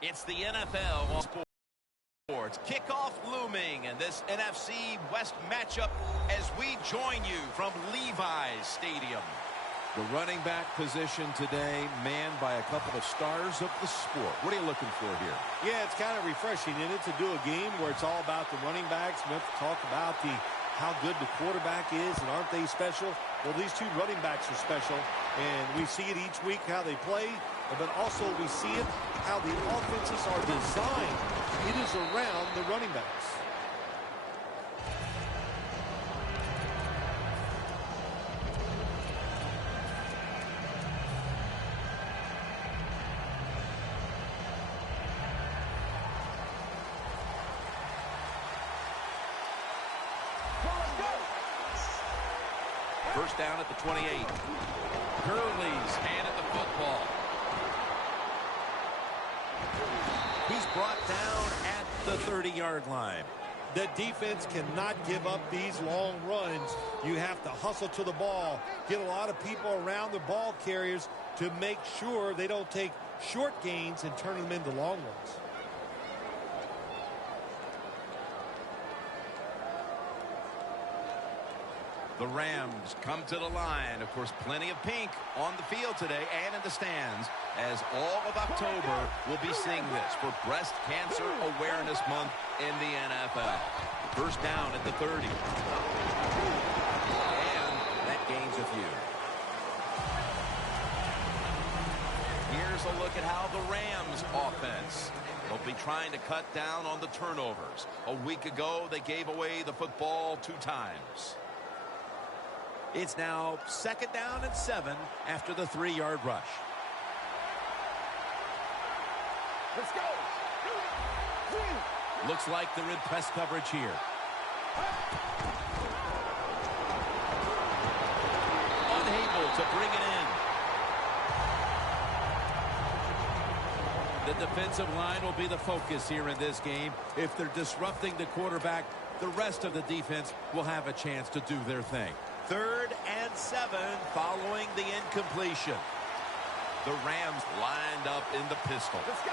It's the NFL on Sports. Kickoff looming in this NFC West matchup as we join you from Levi's Stadium. The running back position today manned by a couple of stars of the sport. What are you looking for here? Yeah, it's kind of refreshing, and it's to do a game where it's all about the running backs. We have to talk about how good the quarterback is, and aren't they special? Well, these two running backs are special, and we see it each week how they play, but also we see it how the offenses are designed. It is around the running backs. First down at the 28. Gurley's hand at the football. He's brought down at the 30-yard line. The defense cannot give up these long runs. You have to hustle to the ball, get a lot of people around the ball carriers to make sure they don't take short gains and turn them into long ones. The Rams come to the line. Of course, plenty of pink on the field today and in the stands, as all of October will be seeing this for Breast Cancer Awareness Month in the NFL. First down at the 30. And that gains a few. Here's a look at how the Rams offense will be trying to cut down on the turnovers. A week ago, they gave away the football 2 times. It's now 2nd down and 7 after the 3-yard rush. Let's go. Looks like they're in press coverage here. Unable to bring it in. The defensive line will be the focus here in this game. If they're disrupting the quarterback, the rest of the defense will have a chance to do their thing. 3rd and 7 following the incompletion. The Rams lined up in the pistol. Let's go.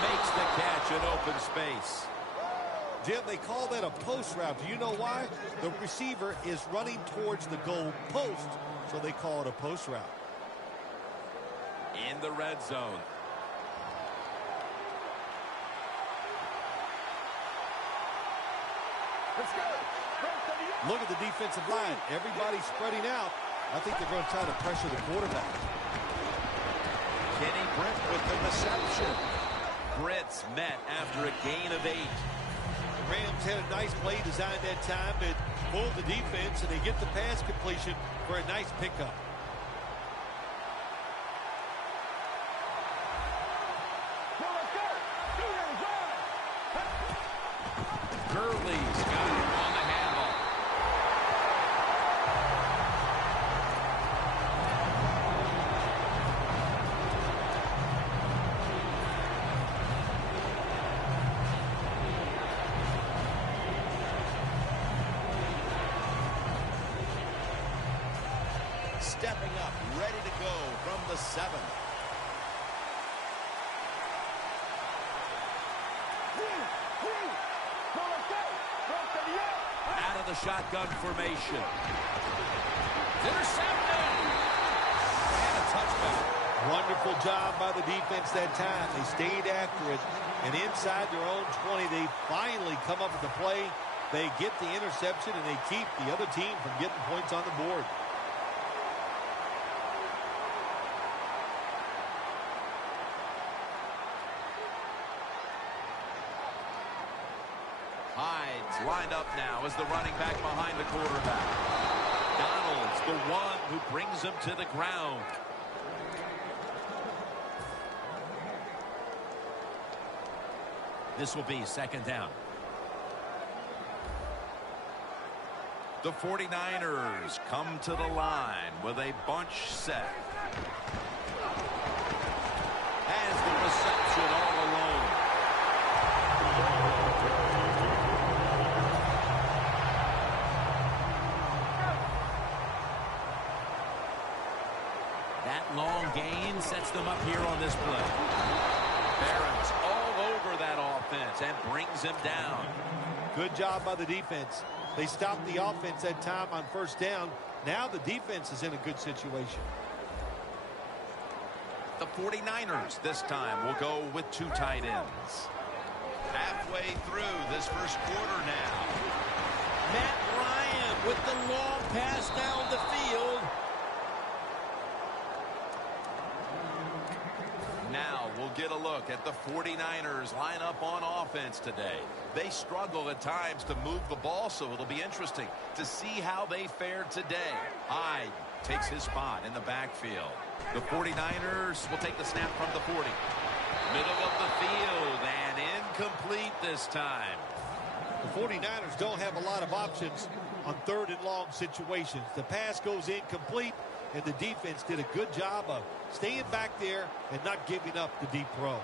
Makes the catch in open space. Jim, they call that a post route. Do you know why? The receiver is running towards the goal post, so they call it a post route. In the red zone. Let's go. Look at the defensive line. Everybody's spreading out. I think they're going to try to pressure the quarterback. Kenny Britt with the reception. Britt's met after a gain of 8. The Rams had a nice play designed that time, but pulled the defense, and they get the pass completion for a nice pickup. Gurley's got him on the handle. Stepping up, ready to go from the 7. Out of the shotgun formation. Intercepted. And a touchdown. Wonderful job by the defense that time. They stayed after it, and inside their own 20, they finally come up with the play. They get the interception, and they keep the other team from getting points on the board. Hyde's lined up now as the running back behind the quarterback. Donald's the one who brings him to the ground. This will be 2nd down. The 49ers come to the line with a bunch set. Has the reception all alone. That long gain sets them up here on this play. Barron's all over that offense and brings him down. Good job by the defense. They stopped the offense that time on first down. Now the defense is in a good situation. The 49ers this time will go with 2 tight ends. Halfway through this first quarter now. Matt Ryan with the long pass down the field. Now we'll get a look at the 49ers lineup on offense today. They struggle at times to move the ball, so it'll be interesting to see how they fare today. Hyde takes his spot in the backfield. The 49ers will take the snap from the 40. Middle of the field and incomplete this time. The 49ers don't have a lot of options on 3rd and long situations. The pass goes incomplete, and the defense did a good job of staying back there and not giving up the deep throw.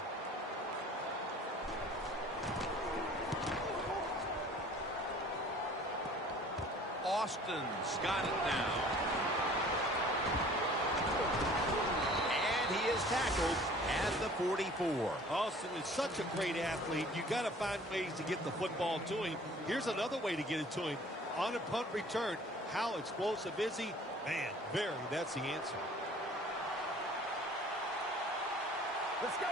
Austin's got it now. And he is tackled at the 44. Austin is such a great athlete. You got to find ways to get the football to him. Here's another way to get it to him. On a punt return, how explosive is he? Man, that's the answer. Let's go.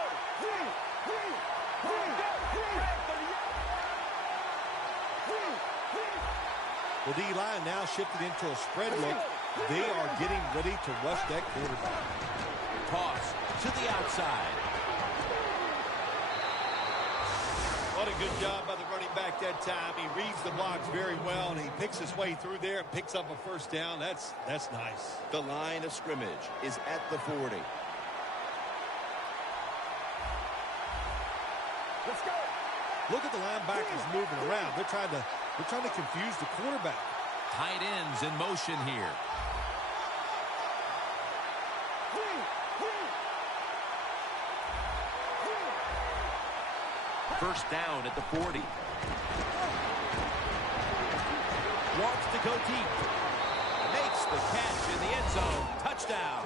The D-line now shifted into a spread look. They are getting ready to rush that quarterback. Toss to the outside. What a good job by the running back that time. He reads the blocks very well, and he picks his way through there and picks up a first down. That's nice. The line of scrimmage is at the 40. Let's go. Look at the linebackers moving around. They're trying to confuse the quarterback. Tight ends in motion here. First down at the 40. Wants to go deep. Makes the catch in the end zone. Touchdown.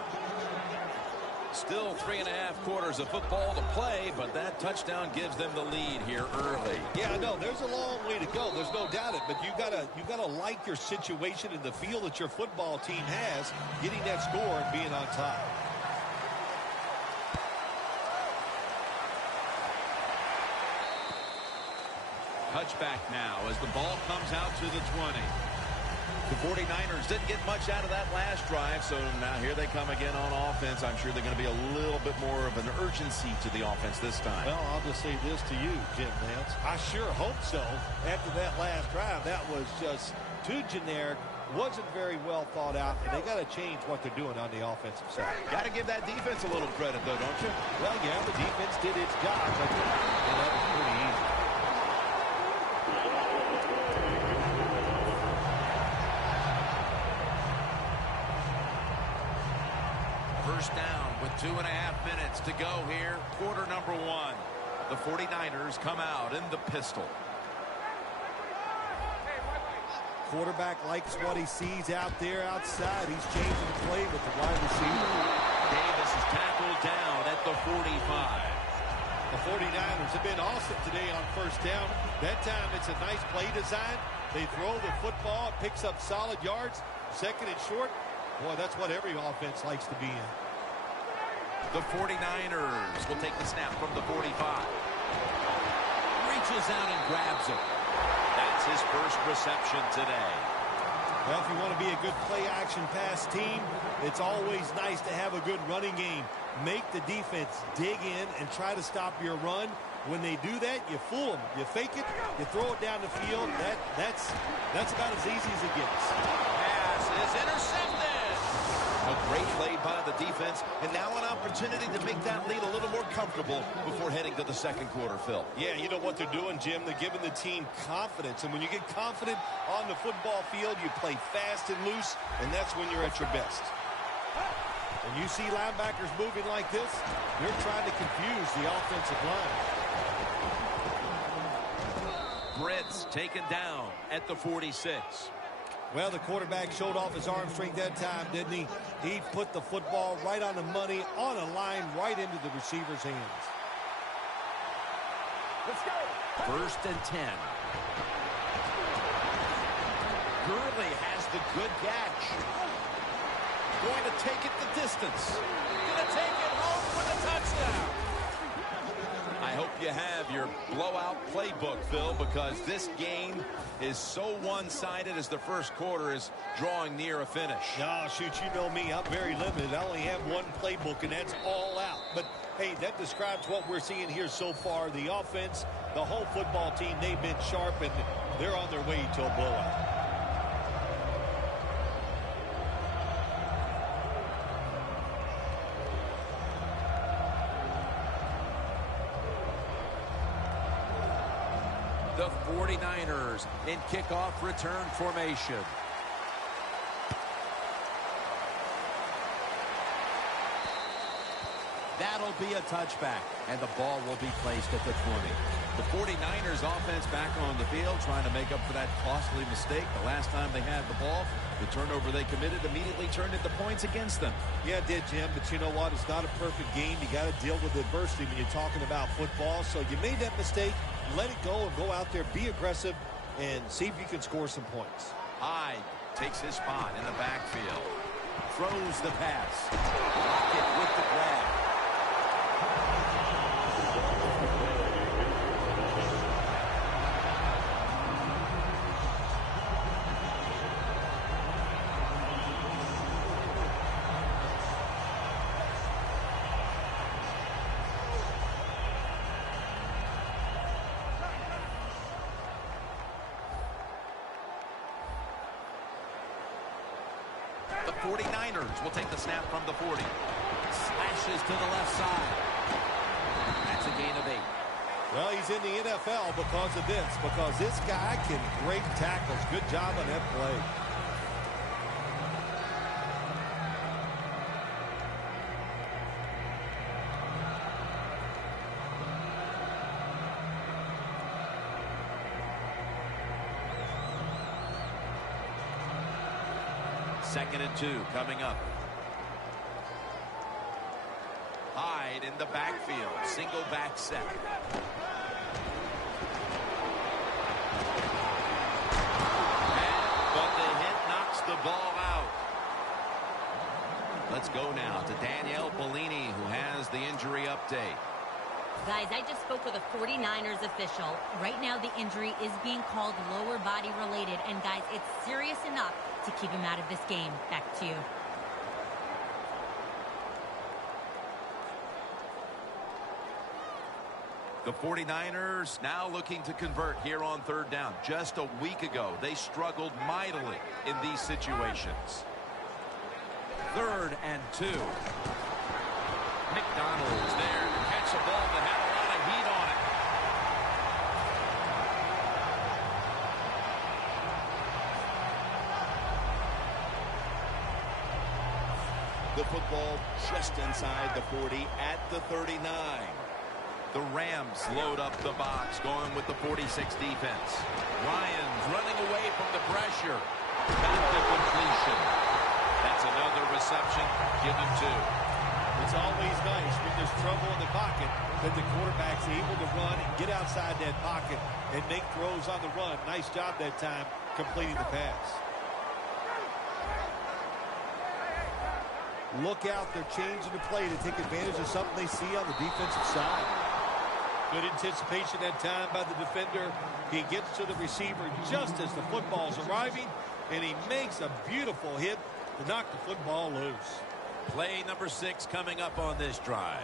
Still 3.5 quarters of football to play, but that touchdown gives them the lead here early. Yeah, no, there's a long way to go. There's no doubt it, but you gotta like your situation and the feel that your football team has, getting that score and being on top. Touchback now as the ball comes out to the 20. The 49ers didn't get much out of that last drive, so now here they come again on offense. I'm sure they're going to be a little bit more of an urgency to the offense this time. Well, I'll just say this to you, Jim Nance. I sure hope so. After that last drive, that was just too generic, wasn't very well thought out, and they got to change what they're doing on the offensive side. Got to give that defense a little credit, though, don't you? Well, yeah, the defense did its job, but that was pretty easy. First down with 2.5 minutes to go here. Quarter number 1. The 49ers come out in the pistol. Quarterback likes what he sees out there outside. He's changing the play with the wide receiver. Davis is tackled down at the 45. The 49ers have been awesome today on first down. That time it's a nice play design. They throw the football, it picks up solid yards. Second and short. Boy, that's what every offense likes to be in. The 49ers will take the snap from the 45. Reaches out and grabs it. That's his first reception today. Well, if you want to be a good play-action pass team, it's always nice to have a good running game. Make the defense dig in and try to stop your run. When they do that, you fool them. You fake it, you throw it down the field. That's about as easy as it gets. Pass is intercepted. A great play by the defense, and now an opportunity to make that lead a little more comfortable before heading to the second quarter, Phil. Yeah, you know what they're doing, Jim? They're giving the team confidence, and when you get confident on the football field, you play fast and loose, and that's when you're at your best. When you see linebackers moving like this, they're trying to confuse the offensive line. Britt's taken down at the 46. Well, the quarterback showed off his arm strength that time, didn't he? He put the football right on the money, on a line, right into the receiver's hands. Let's go. 1st and 10. Gurley has the good catch. Going to take it the distance. Going to take it home for the touchdown. I hope you have your blowout playbook, Phil, because this game is so one-sided as the first quarter is drawing near a finish. Oh, shoot, you know me. I'm very limited. I only have one playbook, and that's all out. But, hey, that describes what we're seeing here so far. The offense, the whole football team, they've been sharp, and they're on their way to a blowout. The 49ers in kickoff return formation. That'll be a touchback, and the ball will be placed at the 20. The 49ers offense back on the field trying to make up for that costly mistake. The last time they had the ball, the turnover they committed immediately turned into points against them. Yeah, it did, Jim, but you know what? It's not a perfect game. You got to deal with adversity when you're talking about football. So you made that mistake. Let it go and go out there, be aggressive, and see if you can score some points. Hyde takes his spot in the backfield. Throws the pass. Lockett with the grab. The 49ers will take the snap from the 40. Slashes to the left side. That's a gain of 8. Well, he's in the NFL because of this, because this guy can break tackles. Good job on that play. Second and 2 coming up. Hyde in the backfield. Single back set. But the hit knocks the ball out. Let's go now to Danielle Bellini, who has the injury update. Guys, I just spoke with a 49ers official. Right now, the injury is being called lower body related. And, guys, it's serious enough to keep him out of this game. Back to you. The 49ers now looking to convert here on 3rd down. Just a week ago, they struggled mightily in these situations. 3rd and 2. McDonald's there to catch a ball that had a lot of heat on it. The football just inside the 40 at the 39. The Rams load up the box, going with the 46 defense. Ryans running away from the pressure. Got the completion. That's another reception. Give him 2. It's always nice when there's trouble in the pocket that the quarterback's able to run and get outside that pocket and make throws on the run. Nice job that time completing the pass. Look out, they're changing the play to take advantage of something they see on the defensive side. Good anticipation that time by the defender. He gets to the receiver just as the football's arriving, and he makes a beautiful hit to knock the football loose. Play number 6 coming up on this drive.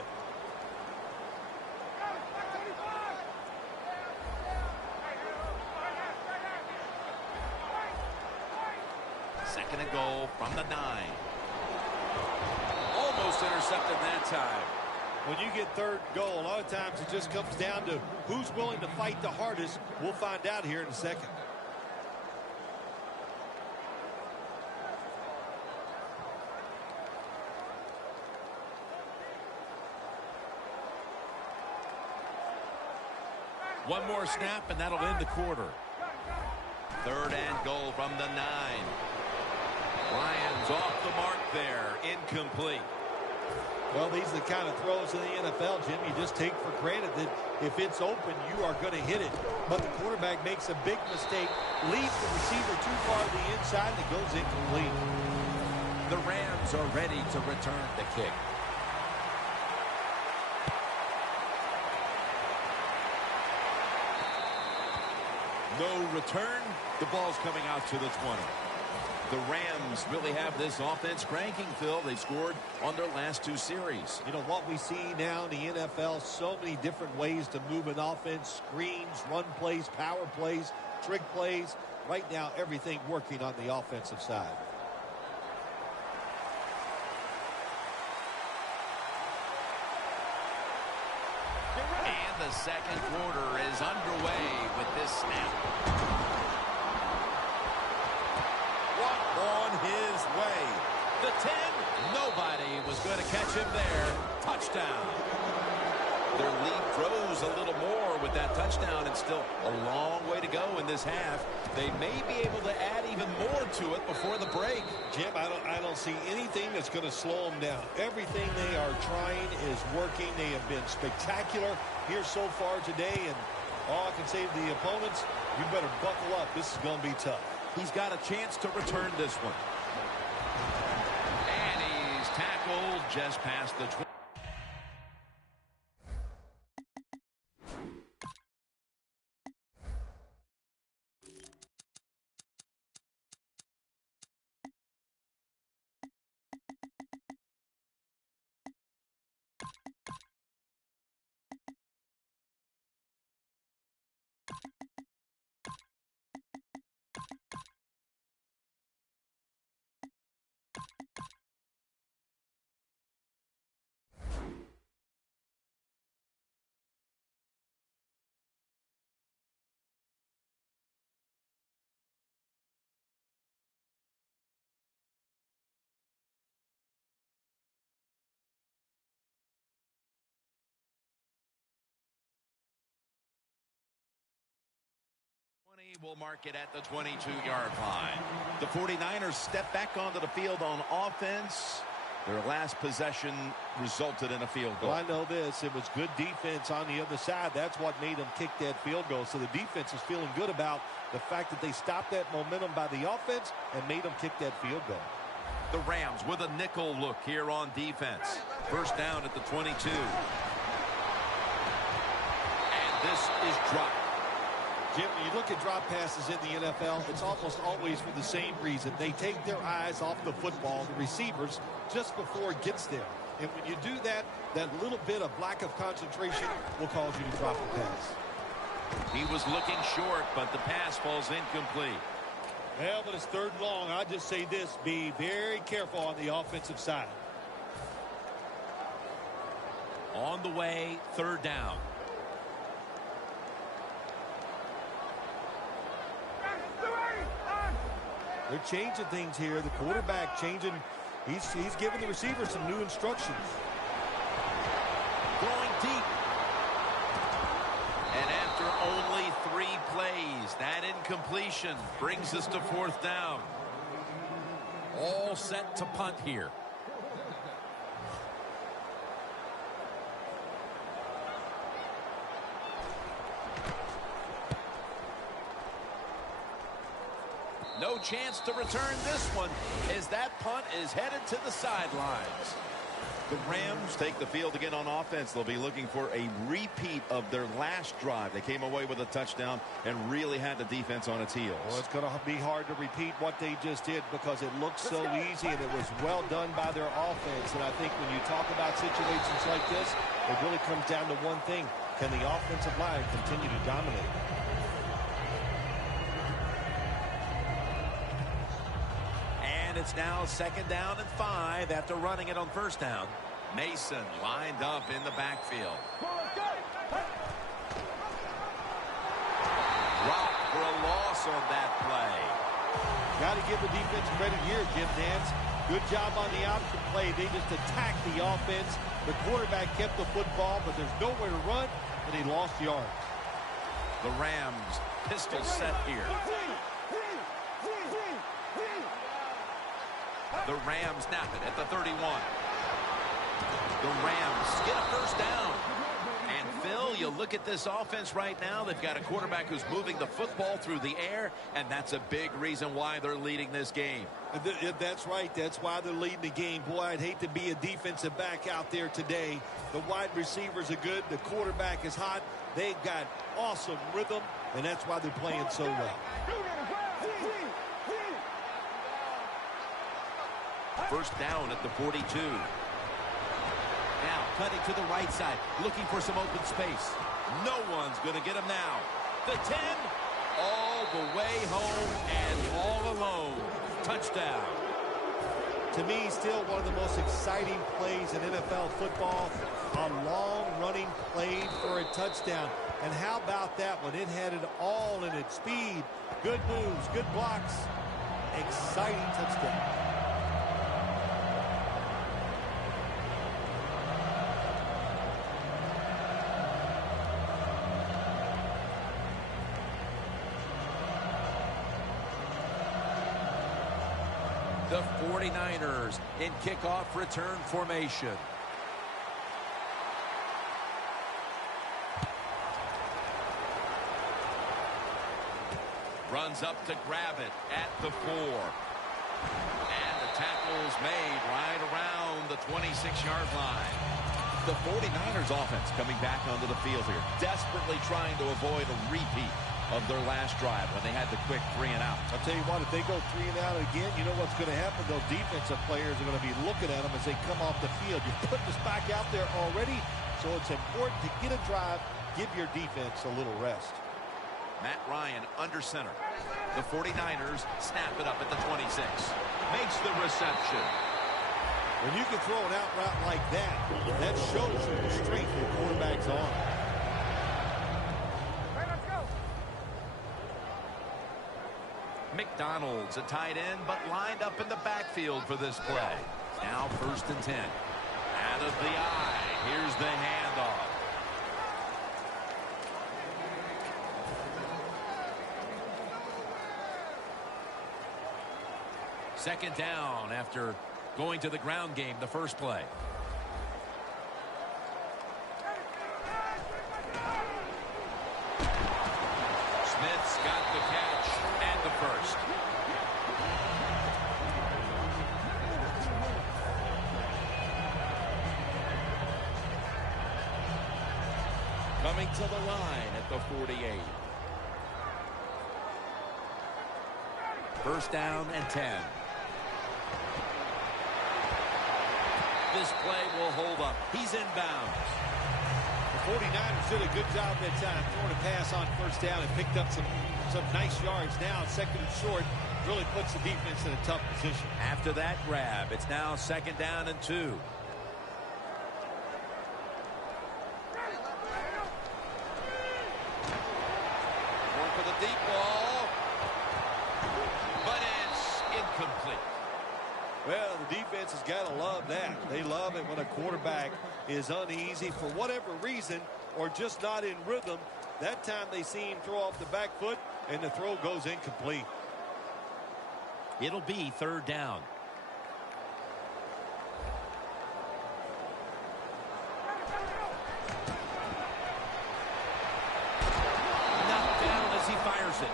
Second and goal from the 9. Almost intercepted that time. When you get 3rd goal, a lot of times it just comes down to who's willing to fight the hardest. We'll find out here in a second. One more snap, and that'll end the quarter. Third and goal from the 9. Lions off the mark there. Incomplete. Well, these are the kind of throws in the NFL, Jim, you just take for granted that if it's open, you are going to hit it. But the quarterback makes a big mistake, leaves the receiver too far to the inside, and it goes incomplete. The Rams are ready to return the kick. No return. The ball's coming out to the 20. The Rams really have this offense cranking, Phil. They scored on their last 2 series. You know, what we see now in the NFL, so many different ways to move an offense, screens, run plays, power plays, trick plays. Right now, everything working on the offensive side. And the second quarter is underway with this snap. On his way. The 10. Nobody was going to catch him there. Touchdown. Their lead grows a little more with that touchdown, and still a long way to go in this half. They may be able to add even more to it before the break. Jim, I don't see anything that's going to slow them down. Everything they are trying is working. They have been spectacular here so far today, and all I can say to the opponents, you better buckle up. This is going to be tough. He's got a chance to return this one. And he's tackled just past the 20. Will mark it at the 22-yard line. The 49ers step back onto the field on offense. Their last possession resulted in a field goal. Well, I know this. It was good defense on the other side. That's what made them kick that field goal. So the defense is feeling good about the fact that they stopped that momentum by the offense and made them kick that field goal. The Rams with a nickel look here on defense. First down at the 22. And this is dropped. Jim, when you look at drop passes in the NFL, it's almost always for the same reason. They take their eyes off the football, the receivers, just before it gets there. And when you do that, that little bit of lack of concentration will cause you to drop the pass. He was looking short, but the pass falls incomplete. Well, but it's third and long. I just say this, be very careful on the offensive side. On the way, third down. They're changing things here. The quarterback changing. He's giving the receiver some new instructions. Going deep. And after only 3 plays, that incompletion brings us to fourth down. All set to punt here. No chance to return this one as that punt is headed to the sidelines. The Rams take the field again on offense. They'll be looking for a repeat of their last drive. They came away with a touchdown and really had the defense on its heels. Well, it's going to be hard to repeat what they just did because it looked so easy and it was well done by their offense. And I think when you talk about situations like this, it really comes down to one thing. Can the offensive line continue to dominate? It's now second down and 5 after running it on first down. Mason lined up in the backfield. Dropped for a loss on that play. Got to give the defense credit here, Jim Nance. Good job on the option play. They just attacked the offense. The quarterback kept the football, but there's nowhere to run, and he lost yards. The Rams pistol set here. The Rams snap it at the 31. The Rams get a first down. And, Phil, you look at this offense right now. They've got a quarterback who's moving the football through the air, and that's a big reason why they're leading this game. That's right. That's why they're leading the game. Boy, I'd hate to be a defensive back out there today. The wide receivers are good. The quarterback is hot. They've got awesome rhythm, and that's why they're playing so well. First down at the 42. Now cutting to the right side, looking for some open space. No one's going to get him now. The 10, all the way home and all alone. Touchdown. To me, still one of the most exciting plays in NFL football. A long running play for a touchdown. And how about that one? It had it all in its speed. Good moves, good blocks. Exciting touchdown. The 49ers in kickoff return formation. Runs up to grab it at the 4. And the tackle's made right around the 26-yard line. The 49ers offense coming back onto the field here, desperately trying to avoid a repeat of their last drive when they had the quick 3 and out. I'll tell you what, if they go 3 and out again, you know what's going to happen? Those defensive players are going to be looking at them as they come off the field. You put this back out there already, so it's important to get a drive, give your defense a little rest. Matt Ryan under center. The 49ers snap it up at the 26. Makes the reception. When you can throw an out route like that, that shows you the strength the quarterback's on. McDonald's a tight end, but lined up in the backfield for this play. Now 1st and 10. Out of the eye. Here's the handoff. Second down after going to the ground game the first play. Smith's got the catch and the first. Coming to the line at the 48. First down and 10. This play will hold up. He's inbounds. The 49ers did a good job that time throwing a pass on first down and picked up some nice yards. Now 2nd and short really puts the defense in a tough position. After that grab, it's now 2nd down and 2. Going for the deep ball. But it's incomplete. Well, the defense has got to love that. They love it when a quarterback is uneasy for whatever reason or just not in rhythm. That time they see him throw off the back foot and the throw goes incomplete. It'll be 3rd down. Knocked down as he fires it.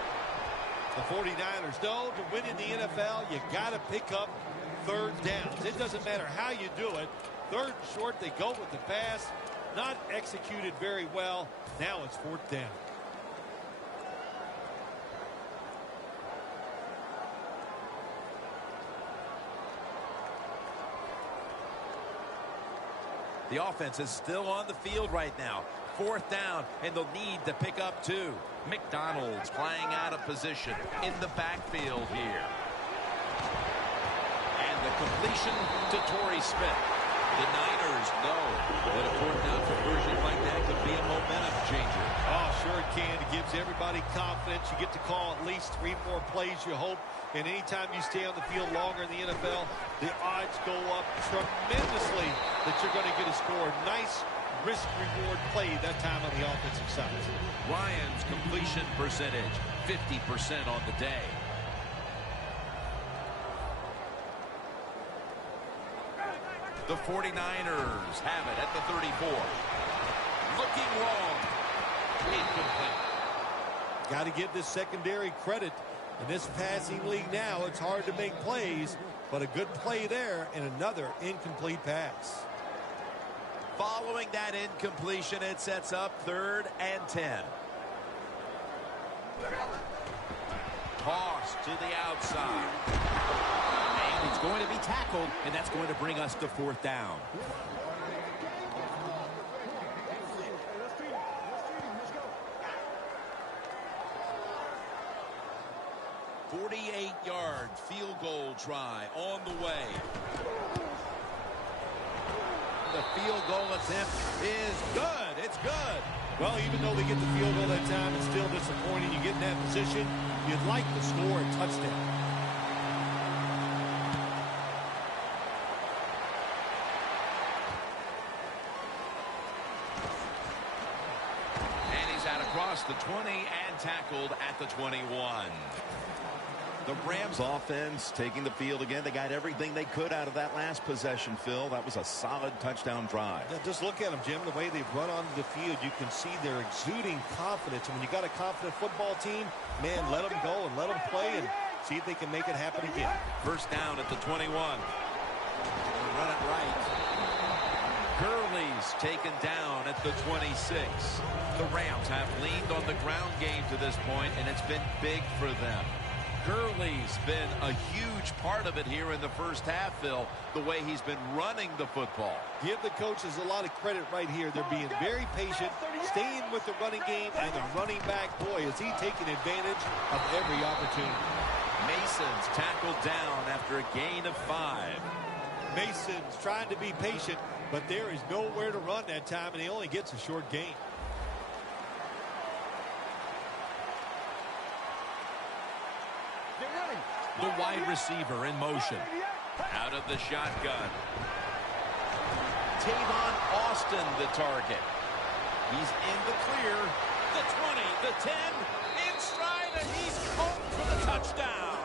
The 49ers know to win in the NFL, you got to pick up 3rd downs. It doesn't matter how you do it. 3rd and short, they go with the pass. Not executed very well. Now it's 4th down. The offense is still on the field right now. 4th down, and they'll need to pick up 2. McDonald's playing out of position in the backfield here. And the completion to Torrey Smith. The Niners know that a 4th down conversion like that could be a momentum changer. Oh, sure it can. It gives everybody confidence. You get to call at least 3 more plays, you hope. And anytime you stay on the field longer in the NFL, the odds go up tremendously that you're going to get a score. Nice risk-reward play that time on the offensive side. Ryan's completion percentage, 50% on the day. The 49ers have it at the 34. Looking long. Incomplete. Got to give this secondary credit. In this passing league now, it's hard to make plays, but a good play there and another incomplete pass. Following that incompletion, it sets up 3rd and 10. Toss to the outside. And he's going to be tackled, and that's going to bring us to 4th down. .48-yard field goal try on the way. The field goal attempt is good. It's good. Well, even though they get the field goal that time, it's still disappointing. You get in that position, you'd like to score a touchdown. And he's out across the 20 and tackled at the 21. The Rams offense taking the field again. They got everything they could out of that last possession, Phil. That was a solid touchdown drive. Yeah, just look at them, Jim. The way they've run onto the field, you can see they're exuding confidence. And when you got a confident football team, man, let them go and let them play and see if they can make it happen again. 1st down at the 21. Run it right. Gurley's taken down at the 26. The Rams have leaned on the ground game to this point, and it's been big for them. Gurley's been a huge part of it here in the first half, Phil, the way he's been running the football. Give the coaches a lot of credit right here. They're being very patient, staying with the running game, and the running back, boy, is he taking advantage of every opportunity. Mason's tackled down after a gain of 5. Mason's trying to be patient, but there is nowhere to run that time, and he only gets a short gain. The wide receiver in motion. Out of the shotgun. Tavon Austin, the target. He's in the clear. The 20, the 10, in stride, and he's home for the touchdown.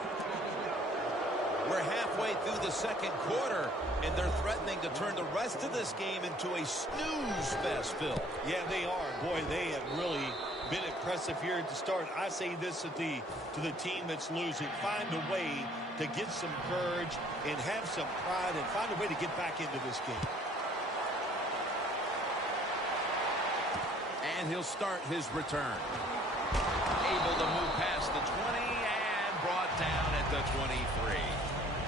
We're halfway through the 2nd quarter, and they're threatening to turn the rest of this game into a snooze fest, Phil. Yeah, they are. Boy, they have really been impressive here at the start. I say this to the team that's losing. Find a way to get some courage and have some pride and find a way to get back into this game. And he'll start his return. Able to move past the 20 and brought down at the 23.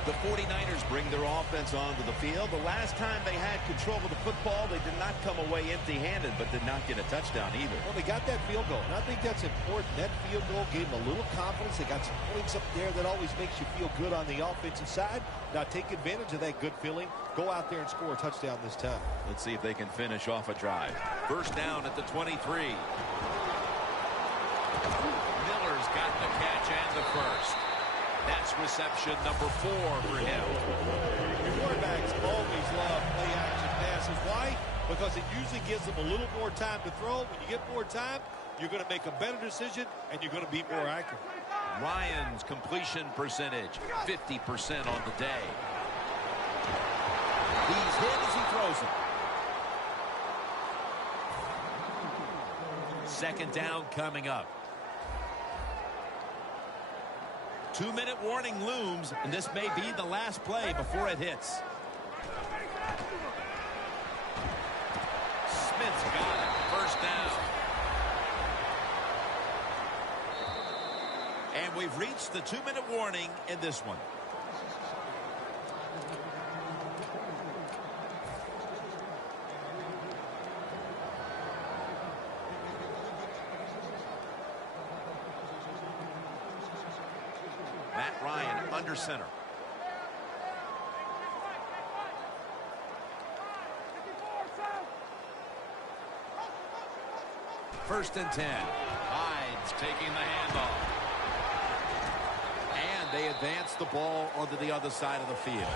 The 49ers bring their offense onto the field. The last time they had control of the football, they did not come away empty-handed, but did not get a touchdown either. Well, they got that field goal, and I think that's important. That field goal gave them a little confidence. They got some points up there that always makes you feel good on the offensive side. Now take advantage of that good feeling. Go out there and score a touchdown this time. Let's see if they can finish off a drive. 1st down at the 23. Miller's got the catch and the first. That's reception number 4 for him. Your quarterbacks always love play-action passes. Why? Because it usually gives them a little more time to throw. When you get more time, you're going to make a better decision, and you're going to be more accurate. Ryan's completion percentage, 50% on the day. He's hit as he throws it. 2nd down coming up. 2-minute warning looms, and this may be the last play before it hits. Smith's got it. 1st down. And we've reached the 2-minute warning in this one. Matt Ryan under center. First and 10. Hyde's taking the handoff. And they advance the ball onto the other side of the field.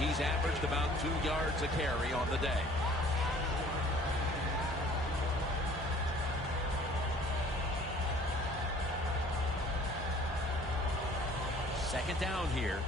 He's averaged about 2 yards a carry on the day. Second down here.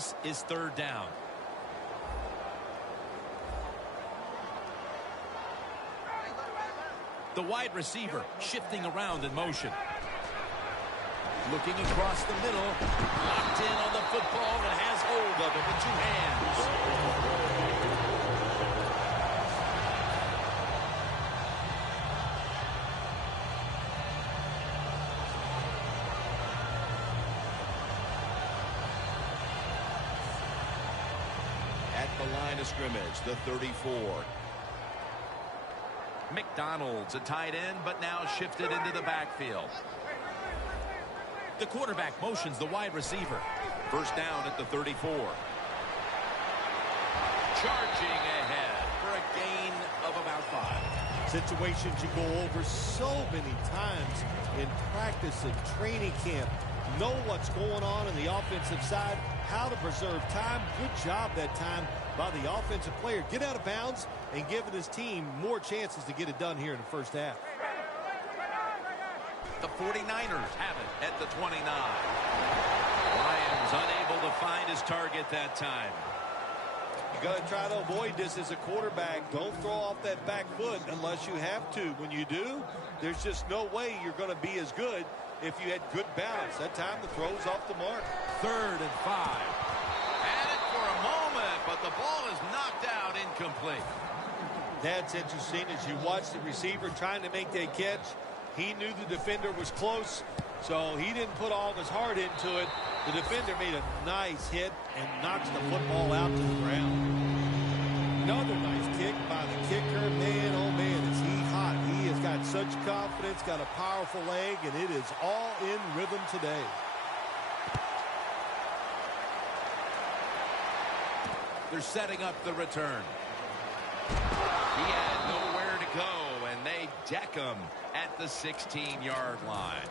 This is third down. The wide receiver shifting around in motion. Looking across the middle. Locked in on the football and has hold of it with two hands. At the line of scrimmage, the 34. McDonald's a tight end, but now shifted into the backfield. The quarterback motions the wide receiver. First down at the 34. Charging ahead for a gain of about 5. Situations you go over so many times in practice and training camp. Know what's going on the offensive side, how to preserve time. Good job that time by the offensive player. Get out of bounds and giving his team more chances to get it done here in the first half. The 49ers have it at the 29. Lions unable to find his target that time. You got to try to avoid this as a quarterback. Don't throw off that back foot unless you have to. When you do, there's just no way you're going to be as good if you had good balance. That time the throw's off the mark. 3rd and 5. Had it for a moment, but the ball is knocked out incomplete. That's interesting as you watch the receiver trying to make that catch. He knew the defender was close, so he didn't put all of his heart into it. The defender made a nice hit and knocks the football out to the ground. Another nice kick by the kicker. Man, oh man, is he hot. He has got such confidence, got a powerful leg, and it is all in rhythm today. They're setting up the return. He had nowhere to go, and they deck him at the 16-yard line.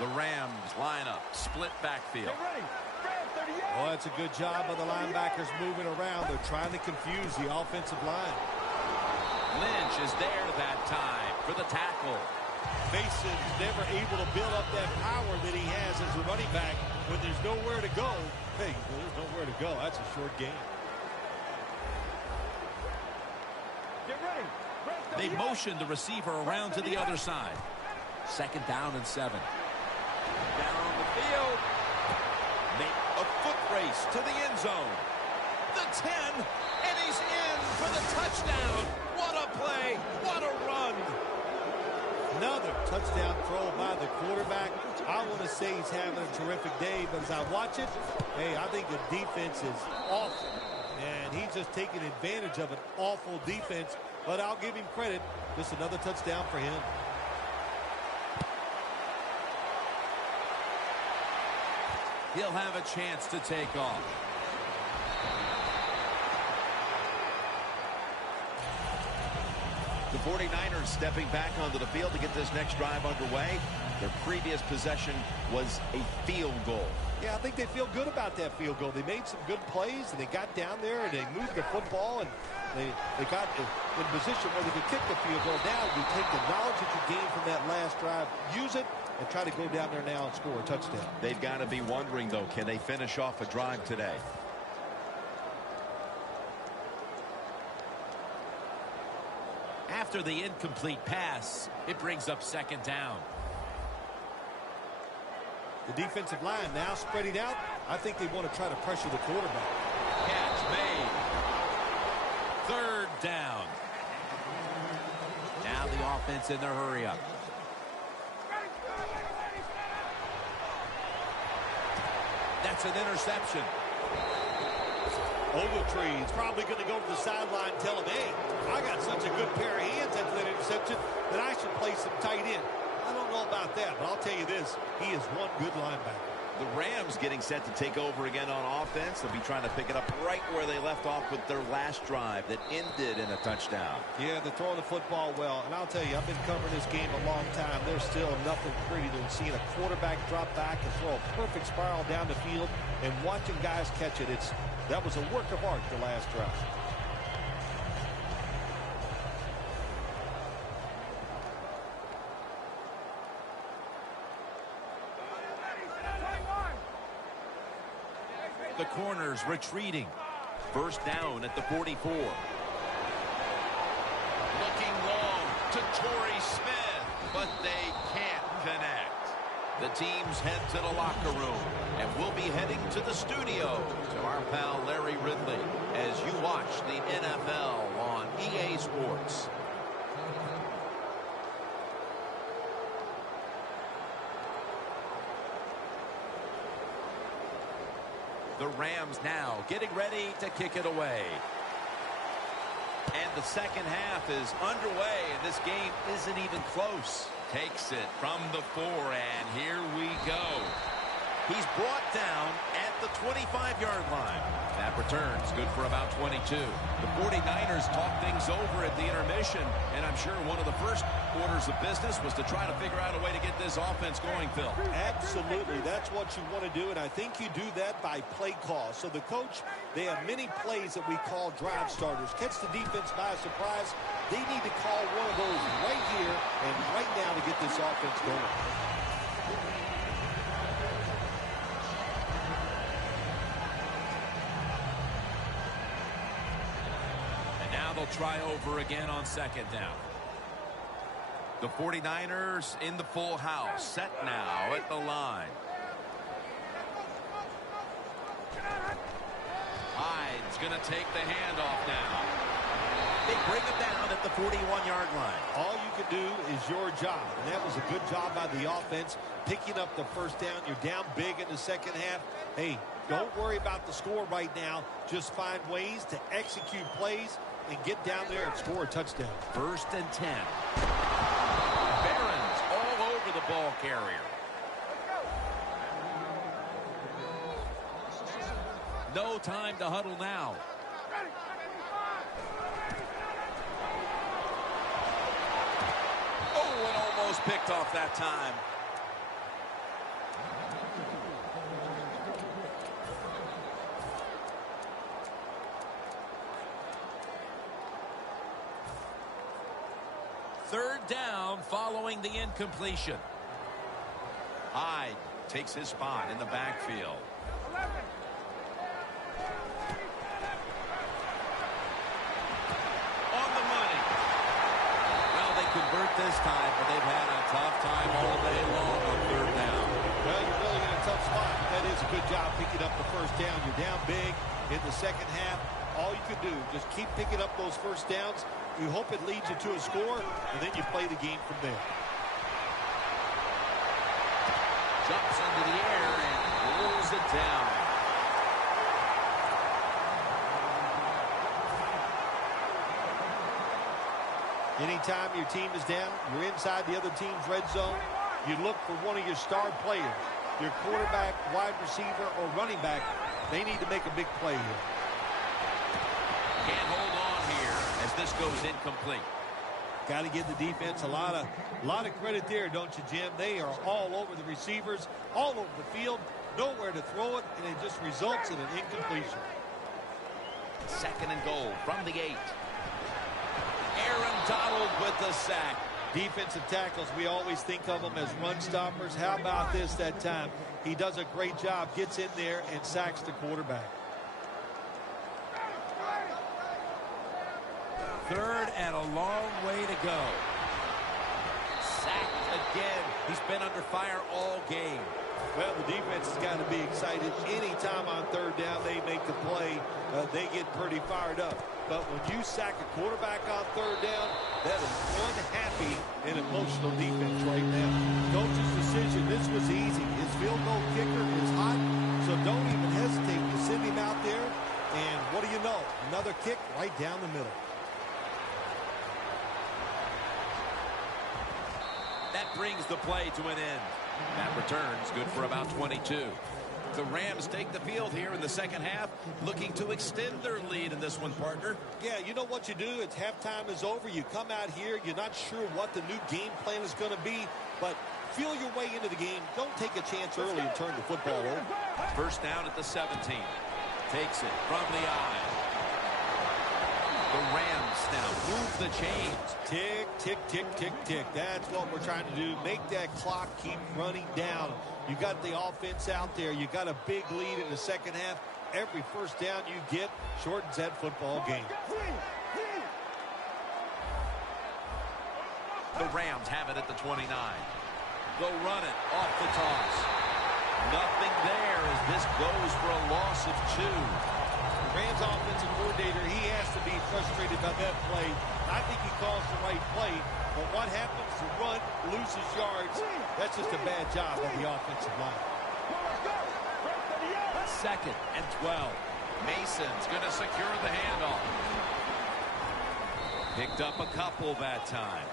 The Rams line up, split backfield. Get ready. Ram 38. Well, that's a good job of the linebackers moving around. They're trying to confuse the offensive line. Lynch is there that time for the tackle. Mason's never able to build up that power that he has as a running back when there's nowhere to go. Hey, there's nowhere to go. That's a short game. Get ready. Ram 38. They motion the receiver around to the other side. 2nd down and 7. Down the field. Make a foot race to the end zone. The 10, and he's in for the touchdown. What a play. What a run. Another touchdown throw by the quarterback. I want to say he's having a terrific day, but as I watch it, hey, I think the defense is awful. And he's just taking advantage of an awful defense, but I'll give him credit. Just another touchdown for him. He'll have a chance to take off. The 49ers stepping back onto the field to get this next drive underway. Their previous possession was a field goal. Yeah, I think they feel good about that field goal. They made some good plays, and they got down there, and they moved the football, and they got in position where they could kick the field goal. Now you take the knowledge that you gained from that last drive, use it, and try to go down there now and score a touchdown. They've got to be wondering, though, can they finish off a drive today? After the incomplete pass, it brings up 2nd down. The defensive line now spreading out. I think they want to try to pressure the quarterback. Catch made. 3rd down. Now the offense in their hurry up. That's an interception. Ogletree is probably going to go to the sideline and tell him, hey, I got such a good pair of hands after that interception that I should play some tight end. I don't know about that, but I'll tell you this, he is one good linebacker. The Rams getting set to take over again on offense. They'll be trying to pick it up right where they left off with their last drive that ended in a touchdown. Yeah, they're throwing the football well. And I'll tell you, I've been covering this game a long time. There's still nothing pretty than seeing a quarterback drop back and throw a perfect spiral down the field and watching guys catch it. That was a work of art the last drive. The corner's retreating. First down at the 44. Looking long to Torrey Smith, but they can't connect. The teams head to the locker room, and we'll be heading to the studio to our pal Larry Ridley as you watch the NFL on EA Sports. The Rams now getting ready to kick it away. And the second half is underway, and this game isn't even close. Takes it from the 4, and here we go. He's brought down at the 25-yard line. That return's good for about 22. The 49ers talked things over at the intermission, and I'm sure one of the first orders of business was to try to figure out a way to get this offense going, Phil. Absolutely. That's what you want to do, and I think you do that by play call. So the coach, they have many plays that we call drive starters. Catch the defense by surprise. They need to call one of those right here and right now to get this offense going. They'll try over again on second down. The 49ers in the full house, set now at the line. Hyde's going to take the handoff now. They bring him down at the 41-yard line. All you can do is your job, and that was a good job by the offense, picking up the first down. You're down big in the second half. Hey, don't worry about the score right now. Just find ways to execute plays and get down there and score a touchdown. First and 10. Barron's all over the ball carrier. No time to huddle now. Oh, and almost picked off that time. Third down following the incompletion. Hyde takes his spot in the backfield. On the money. Well, they convert this time, but they've had a tough time all day long on third down. Well, you're really in a tough spot. That is a good job picking up the first down. You're down big in the second half. All you can do, just keep picking up those first downs. You hope it leads you to a score, and then you play the game from there. Jumps into the air and rolls it down. Anytime your team is down, you're inside the other team's red zone, you look for one of your star players, your quarterback, wide receiver, or running back. They need to make a big play here. Can't hold on here as this goes incomplete. Got to give the defense a lot of credit there, don't you, Jim? They are all over the receivers, all over the field, nowhere to throw it, and it just results in an incompletion. Second and goal from the 8. Aaron Donald with the sack. Defensive tackles, we always think of them as run stoppers. How about this that time? He does a great job, gets in there, and sacks the quarterback. Third and a long way to go. Sacked again. He's been under fire all game. Well, the defense has got to be excited. Anytime on third down they make the play, they get pretty fired up. But when you sack a quarterback on third down, that is one happy and emotional defense right now. Coach's decision, this was easy. His field goal kicker is hot, so don't even hesitate to send him out there. And what do you know? Another kick right down the middle. That brings the play to an end. That return's good for about 22. The Rams take the field here in the second half, looking to extend their lead in this one, partner. Yeah, you know what you do? It's halftime is over. You come out here. You're not sure what the new game plan is going to be, but feel your way into the game. Don't take a chance early and turn the football over. First down at the 17. Takes it from the eye. The Rams now move the chains. Tick, tick, tick, tick, tick. That's what we're trying to do. Make that clock keep running down. You got the offense out there. You got a big lead in the second half. every first down you get shortens that football game. The Rams have it at the 29. They'll run it off the toss. Nothing there as this goes for a loss of 2. Rams offensive coordinator, he has to be frustrated about that play. I think he calls the right play, but what happens to run, loses yards, that's just a bad job of the offensive line. 2nd and 12. Mason's going to secure the handoff. Picked up a couple that time.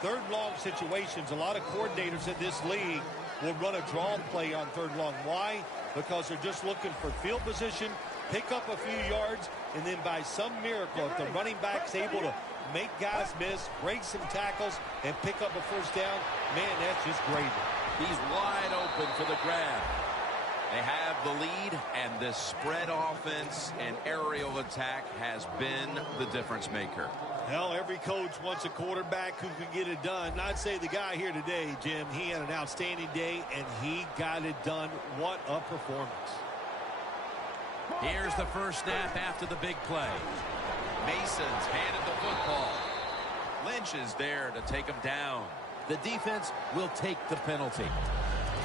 Third long situations, a lot of coordinators in this league will run a draw play on third long. Why? Because they're just looking for field position, pick up a few yards, and then by some miracle, if the running back's able to make guys miss, break some tackles, and pick up a first down, man, that's just gravy. He's wide open for the grab. They have the lead, and this spread offense and aerial attack has been the difference maker. Hell, every coach wants a quarterback who can get it done. And I'd say the guy here today, Jim, he had an outstanding day, and he got it done. What a performance. Here's the first snap after the big play. Mason's handed the football. Lynch is there to take him down. The defense will take the penalty.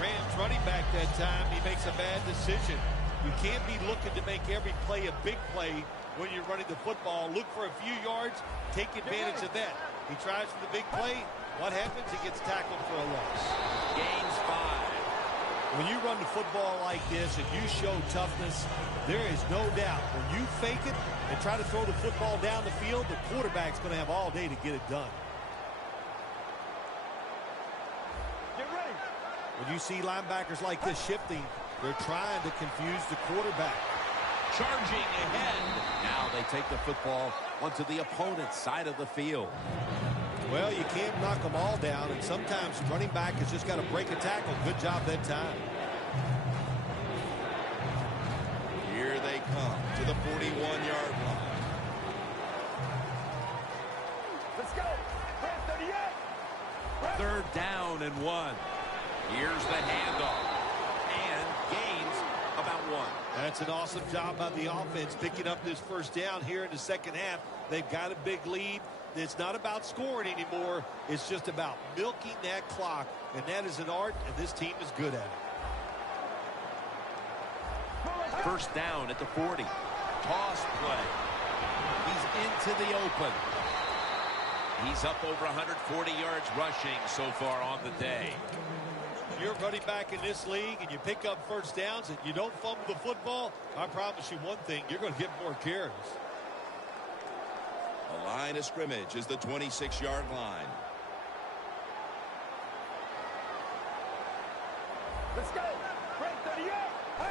Rams running back that time, he makes a bad decision. You can't be looking to make every play a big play when you're running the football. Look for a few yards, take advantage of that. He tries for the big play. What happens? He gets tackled for a loss. Gains 5. When you run the football like this and you show toughness, there is no doubt when you fake it and try to throw the football down the field, the quarterback's going to have all day to get it done. Get ready. When you see linebackers like this shifting, they're trying to confuse the quarterback. Charging ahead. Now they take the football onto the opponent's side of the field. Well, you can't knock them all down, and sometimes running back has just got to break a tackle. Good job that time. Here they come to the 41-yard line. Let's go. Ram 38. 3rd down and 1. Here's the handoff. And gains about 1. That's an awesome job by the offense picking up this first down here in the second half. They've got a big lead. It's not about scoring anymore. It's just about milking that clock, and that is an art, and this team is good at it. 1st down at the 40. Toss play. He's into the open. He's up over 140 yards rushing so far on the day. You're running back in this league and you pick up first downs and you don't fumble the football, I promise you one thing, you're going to get more carries. The line of scrimmage is the 26-yard line. Let's go. Ram 38.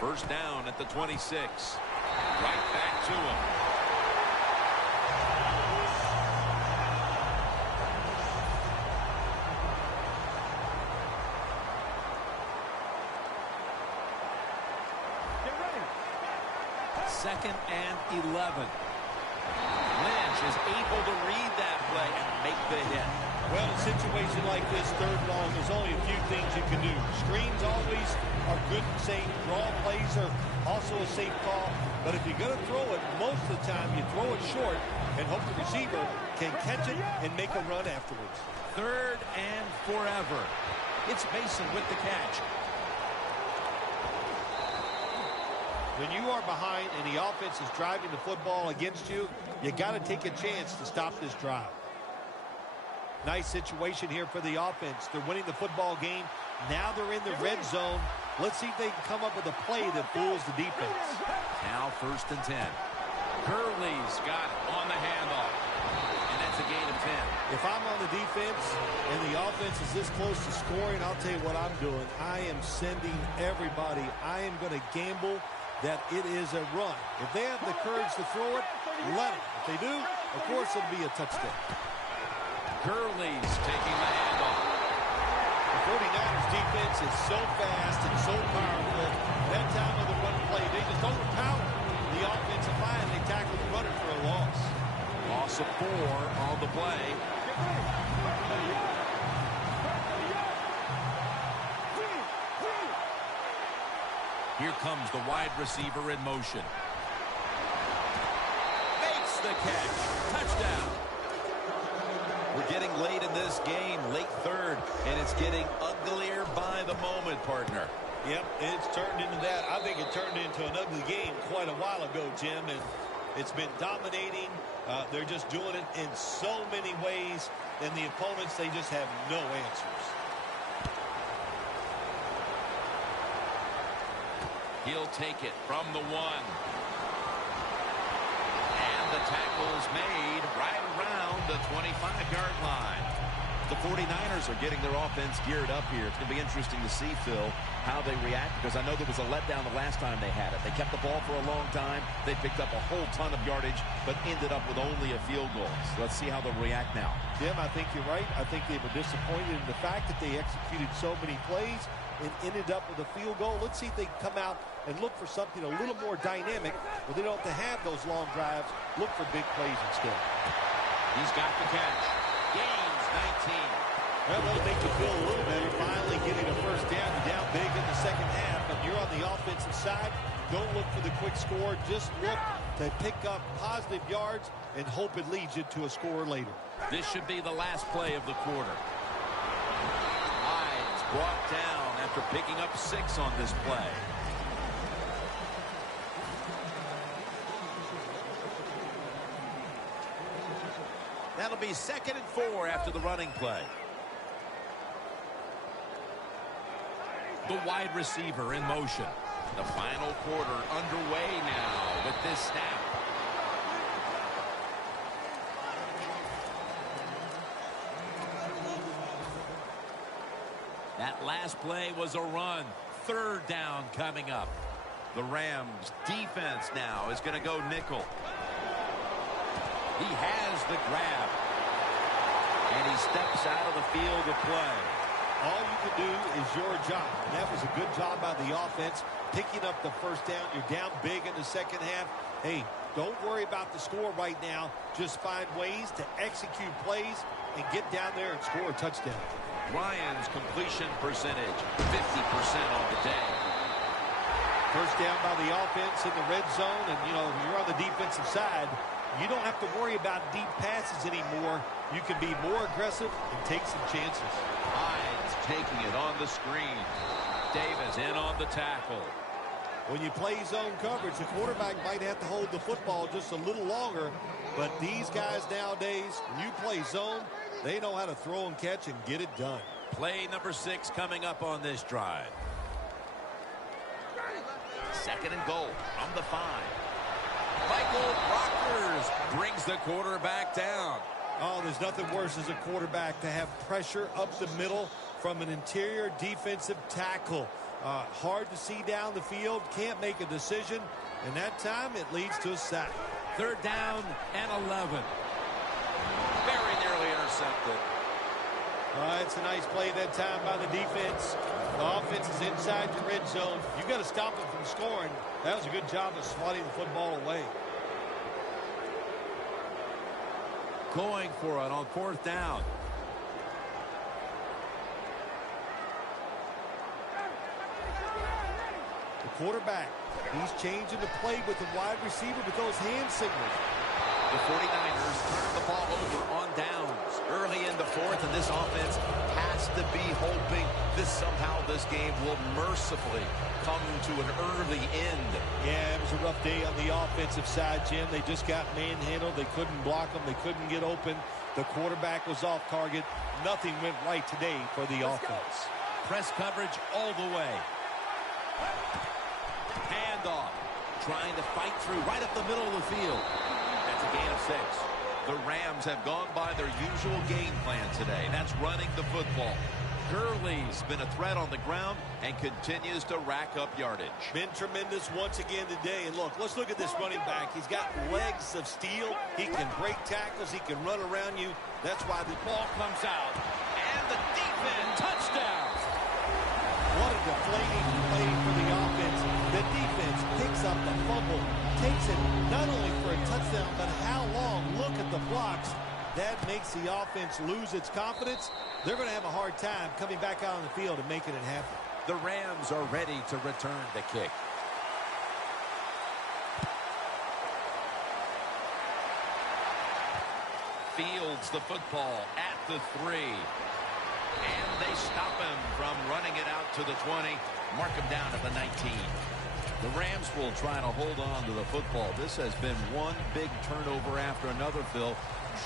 1st down at the 26. Right back to him. Get ready. 2nd and 11. Lynch is able to read that play and make the hit. Well, in a situation like this, 3rd long, there's only a few things you can do. Screens always are good and safe. Draw plays are also a safe call. But if you're going to throw it, most of the time you throw it short and hope the receiver can catch it and make a run afterwards. 3rd and forever. It's Mason with the catch. When you are behind and the offense is driving the football against you, you got to take a chance to stop this drive. Nice situation here for the offense. They're winning the football game. Now they're in the red zone. Let's see if they can come up with a play that fools the defense. Now 1st and 10. Gurley's got it on the handoff. And that's a gain of 10. If I'm on the defense and the offense is this close to scoring, I'll tell you what I'm doing. I am sending everybody. I am going to gamble that it is a run. If they have the courage to throw it, let it. If they do, of course it'll be a touchdown. Gurley's taking the handoff. The 49ers defense is so fast and so powerful. That time of the run play, they just overpower the offensive line. They tackle the runner for a loss. Loss of 4 on the play. Get ready. Ram 38. Ram 38. Here comes the wide receiver in motion. Makes the catch. Touchdown. We're getting late in this game, late third, and it's getting uglier by the moment, partner. Yep, it's turned into that. I think it turned into an ugly game quite a while ago, Jim, and it's been dominating. They're just doing it in so many ways, and the opponents, they just have no answers. He'll take it from the 1. And the tackle's made right around the 25-yard line. The 49ers are getting their offense geared up here. It's going to be interesting to see, Phil, how they react, because I know there was a letdown the last time they had it. They kept the ball for a long time. They picked up a whole ton of yardage, but ended up with only a field goal. So let's see how they'll react now. Jim, I think you're right. I think they were disappointed in the fact that they executed so many plays and ended up with a field goal. Let's see if they can come out and look for something a little more dynamic where they don't have to have those long drives. Look for big plays instead. He's got the catch. Gains 19. Well, that'll make you feel a little better. Finally getting a first down. You're down big in the second half, and you're on the offensive side. Don't look for the quick score. Just look to pick up positive yards and hope it leads you to a score later. This should be the last play of the quarter. Hyde's brought down after picking up 6 on this play. That'll be 2nd and 4 after the running play. The wide receiver in motion. The final quarter underway now with this snap. That last play was a run. 3rd down coming up. The Rams defense now is going to go nickel. He has the grab. And he steps out of the field to play. All you can do is your job. And that was a good job by the offense, picking up the first down. You're down big in the second half. Hey, don't worry about the score right now. Just find ways to execute plays and get down there and score a touchdown. Ryan's completion percentage, 50% on the day. First down by the offense in the red zone. And, you know, you're on the defensive side. You don't have to worry about deep passes anymore. You can be more aggressive and take some chances. Hyde's taking it on the screen. Davis in on the tackle. When you play zone coverage, the quarterback might have to hold the football just a little longer. But these guys nowadays, when you play zone, they know how to throw and catch and get it done. Play number 6 coming up on this drive. 2nd and goal from the 5. Michael Brockers brings the quarterback down. Oh, there's nothing worse as a quarterback to have pressure up the middle from an interior defensive tackle. Hard to see down the field, can't make a decision, and that time it leads to a sack. 3rd down and 11. Very nearly intercepted. It's a nice play that time by the defense. The offense is inside the red zone. You've got to stop them from scoring. That was a good job of swatting the football away. Going for it on 4th down. The quarterback, he's changing the play with the wide receiver with those hand signals. The 49ers turn the ball over on downs early in the 4th, and this offense has to be hoping somehow this game will mercifully come to an early end. Yeah, it was a rough day on the offensive side, Jim. They just got manhandled. They couldn't block them. They couldn't get open. The quarterback was off target. Nothing went right today for the offense. Press coverage all the way. Handoff. Trying to fight through right up the middle of the field. That's a gain of 6. The Rams have gone by their usual game plan today. That's running the football. Gurley's been a threat on the ground and continues to rack up yardage. Been tremendous once again today. And look, let's look at this running back. He's got legs of steel. He can break tackles. He can run around you. That's why the ball comes out. And the defense, touchdown. What a deflating play for the offense. The defense picks up the fumble, takes it not only for a touchdown, but how long? Look at the blocks. That makes the offense lose its confidence. They're going to have a hard time coming back out on the field and making it happen. The Rams are ready to return the kick. Fields the football at the 3. And they stop him from running it out to the 20. Mark him down at the 19. The Rams will try to hold on to the football. This has been one big turnover after another, Phil.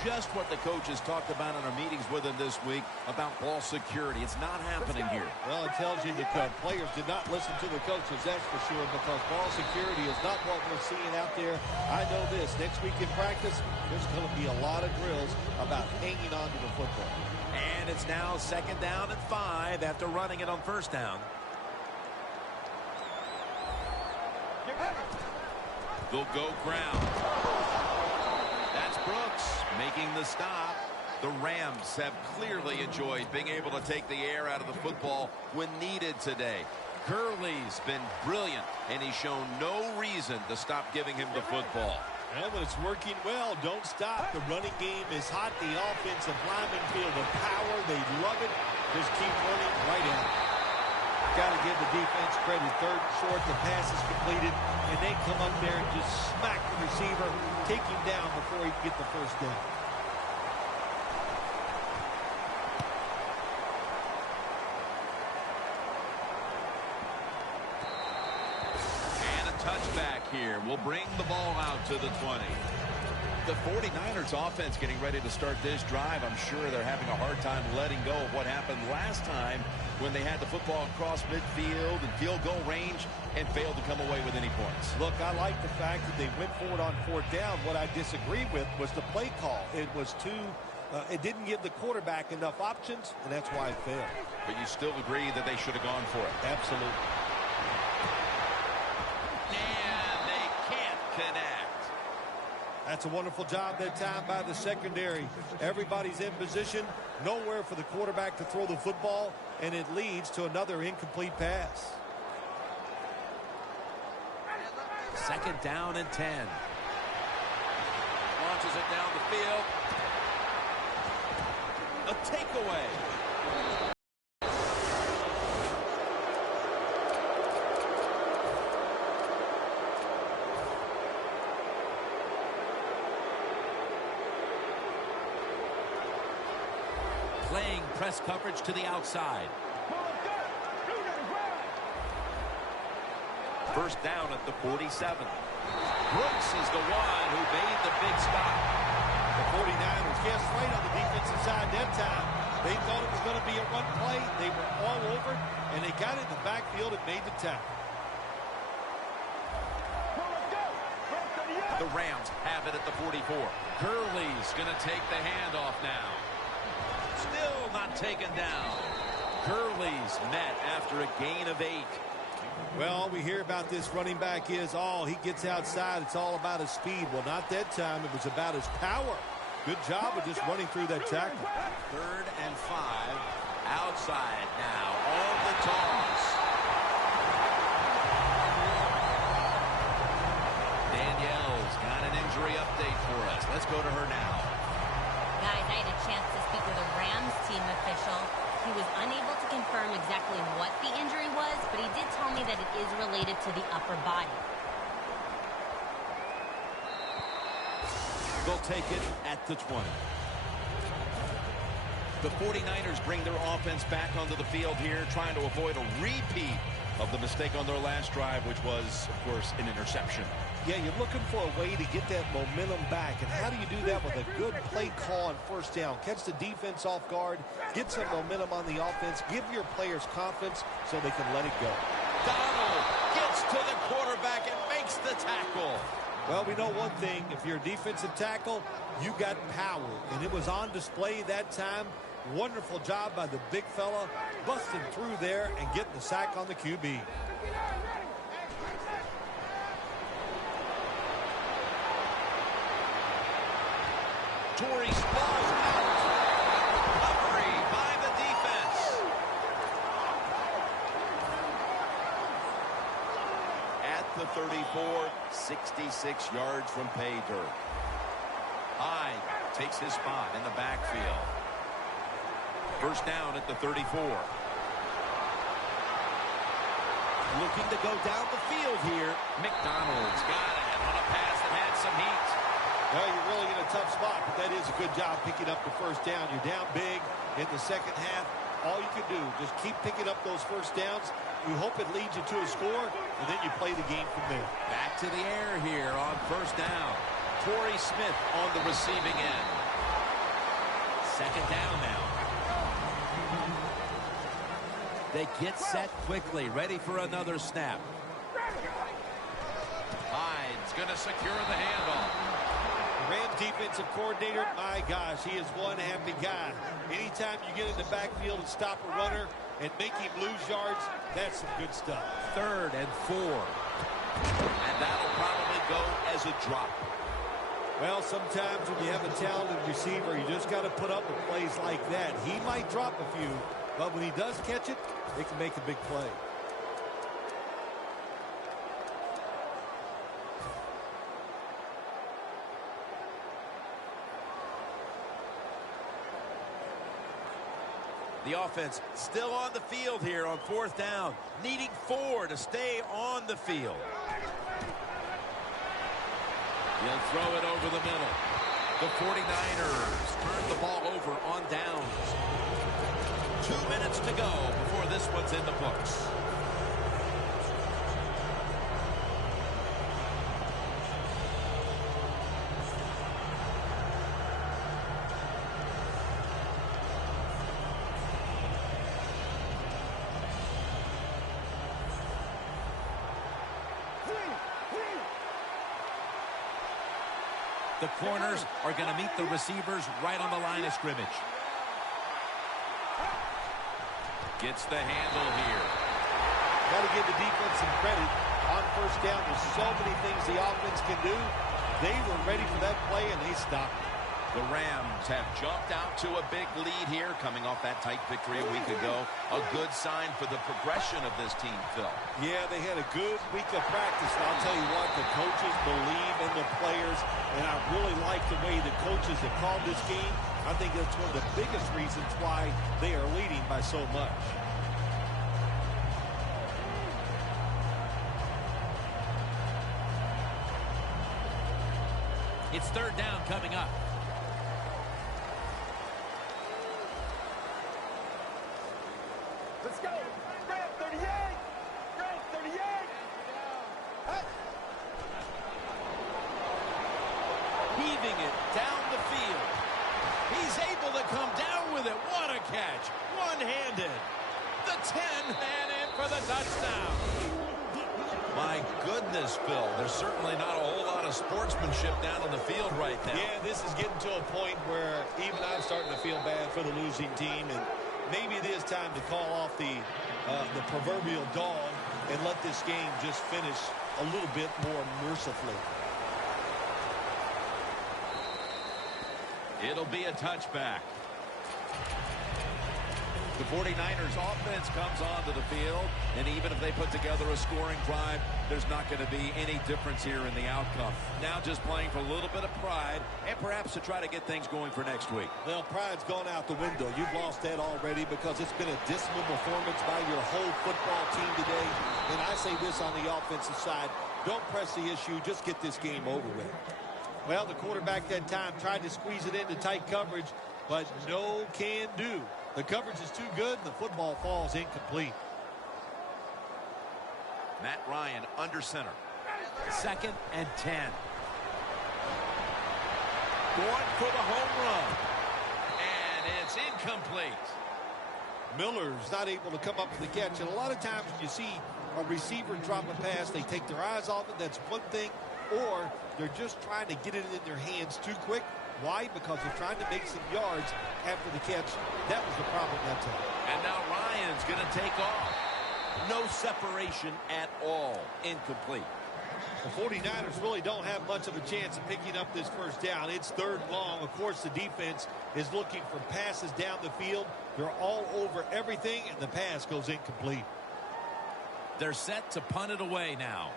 Just what the coaches talked about in our meetings with him this week about ball security. It's not happening here. Well, it tells you that players did not listen to the coaches, that's for sure, because ball security is not what we're seeing out there. I know this. Next week in practice, there's going to be a lot of drills about hanging on to the football. And it's now 2nd down and 5 after running it on 1st down. They'll go ground. That's Brooks making the stop. The Rams have clearly enjoyed being able to take the air out of the football when needed today. Gurley's been brilliant, and he's shown no reason to stop giving him the football. Well, when it's working well, don't stop. The running game is hot. The offensive linemen feel the power. They love it. Just keep running right at it. Got to give the defense credit. 3rd and short, the pass is completed, and they come up there and just smack the receiver, take him down before he can get the 1st down. And a touchback here will bring the ball out to the 20. The 49ers offense getting ready to start this drive. I'm sure they're having a hard time letting go of what happened last time when they had the football across midfield and field goal range and failed to come away with any points. Look, I like the fact that they went forward on 4th down. What I disagree with was the play call. It was it didn't give the quarterback enough options, and that's why it failed. But you still agree that they should have gone for it? Absolutely. And they can't connect. That's a wonderful job that time by the secondary. Everybody's in position, nowhere for the quarterback to throw the football, and it leads to another incomplete pass. 2nd down and 10. Launches it down the field. A takeaway. Playing press coverage to the outside. 1st down at the 47. Brooks is the one who made the big stop. The 49ers guessed right on the defensive side that time. They thought it was going to be a run play. They were all over it, and they got it in the backfield and made the tackle. The Rams have it at the 44. Gurley's going to take the handoff now. Still not taken down. Gurley's met after a gain of 8. Well, all we hear about this running back is, he gets outside. It's all about his speed. Well, not that time. It was about his power. Good job of just running through that tackle. 3rd and 5. Outside now on the toss. Danielle's got an injury update for us. Let's go to her now. Guys, I had a chance to speak with a Rams team official. He was unable to confirm exactly what the injury was, but he did tell me that it is related to the upper body. They'll take it at the 20. The 49ers bring their offense back onto the field here, trying to avoid a repeat of the mistake on their last drive, which was, of course, an interception. Yeah, you're looking for a way to get that momentum back. And how do you do that with a good play call on 1st down? Catch the defense off guard, get some momentum on the offense, give your players confidence so they can let it go. Donald gets to the quarterback and makes the tackle. Well, we know one thing. If you're a defensive tackle, you got power. And it was on display that time. Wonderful job by the big fella, busting through there and getting the sack on the QB. Torrey falls out. Recovery by the defense. At the 34, 66 yards from pay dirt. Hyde takes his spot in the backfield. 1st down at the 34. Looking to go down the field here. McDonald's got it on a pass that had some heat. Well, you're really in a tough spot, but that is a good job picking up the first down. You're down big in the second half. All you can do, just keep picking up those first downs. You hope it leads you to a score, and then you play the game from there. Back to the air here on first down. Torrey Smith on the receiving end. Second down now. They get set quickly, ready for another snap. Hyde's going to secure the handoff. Rams defensive coordinator, my gosh, he is one happy guy. Anytime you get in the backfield and stop a runner and make him lose yards, that's some good stuff. 3rd and 4. And that'll probably go as a drop. Well, sometimes when you have a talented receiver, you just got to put up with plays like that. He might drop a few, but when he does catch it, they can make a big play. The offense still on the field here on 4th down, needing 4 to stay on the field. He'll throw it over the middle. The 49ers turn the ball over on downs. 2 minutes to go before this one's in the books. The corners are going to meet the receivers right on the line of scrimmage. Gets the handle here. Got to give the defense some credit on first down. There's so many things the offense can do. They were ready for that play, and they stopped. The Rams have jumped out to a big lead here, coming off that tight victory a week ago. A good sign for the progression of this team, Phil. Yeah, they had a good week of practice. And I'll tell you what, the coaches believe in the players, and I really like the way the coaches have called this game. I think that's one of the biggest reasons why they are leading by so much. It's 3rd down coming up. Let's go. Ram 38. Ram 38. Hey. Heaving it down the field. He's able to come down with it. What a catch. One-handed. The 10 and in for the touchdown. My goodness, Phil, there's certainly not a whole lot of sportsmanship down on the field right now. Yeah, this is getting to a point where even I'm starting to feel bad for the losing team, and maybe it is time to call off the proverbial dog and let this game just finish a little bit more mercifully. It'll be a touchback. The 49ers offense comes onto the field, and even if they put together a scoring drive, there's not going to be any difference here in the outcome. Now just playing for a little bit of pride and perhaps to try to get things going for next week. Well, pride's gone out the window. You've lost that already because it's been a dismal performance by your whole football team today. And I say this on the offensive side, don't press the issue, just get this game over with. Well, the quarterback that time tried to squeeze it into tight coverage, but no can do. The coverage is too good, and the football falls incomplete. Matt Ryan under center. 2nd and 10. Going for the home run. And it's incomplete. Miller's not able to come up with the catch. And a lot of times when you see a receiver drop a pass, they take their eyes off it. That's one thing. Or they're just trying to get it in their hands too quick. Why? Because they're trying to make some yards after the catch. That was the problem that time. And now Ryan's going to take off. No separation at all. Incomplete. The 49ers really don't have much of a chance of picking up this first down. It's 3rd long. Of course, the defense is looking for passes down the field. They're all over everything, and the pass goes incomplete. They're set to punt it away now.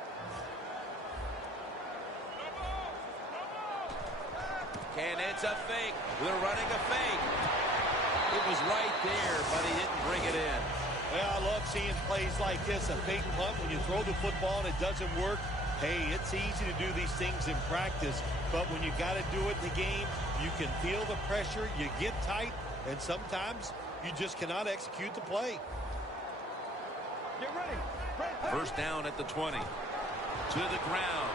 And it's a fake. They're running a fake. It was right there, but he didn't bring it in. Well, I love seeing plays like this, a fake punt when you throw the football and it doesn't work. Hey, it's easy to do these things in practice, but when you got to do it in the game, you can feel the pressure, you get tight, and sometimes you just cannot execute the play. Get ready. First down at the 20. To the ground.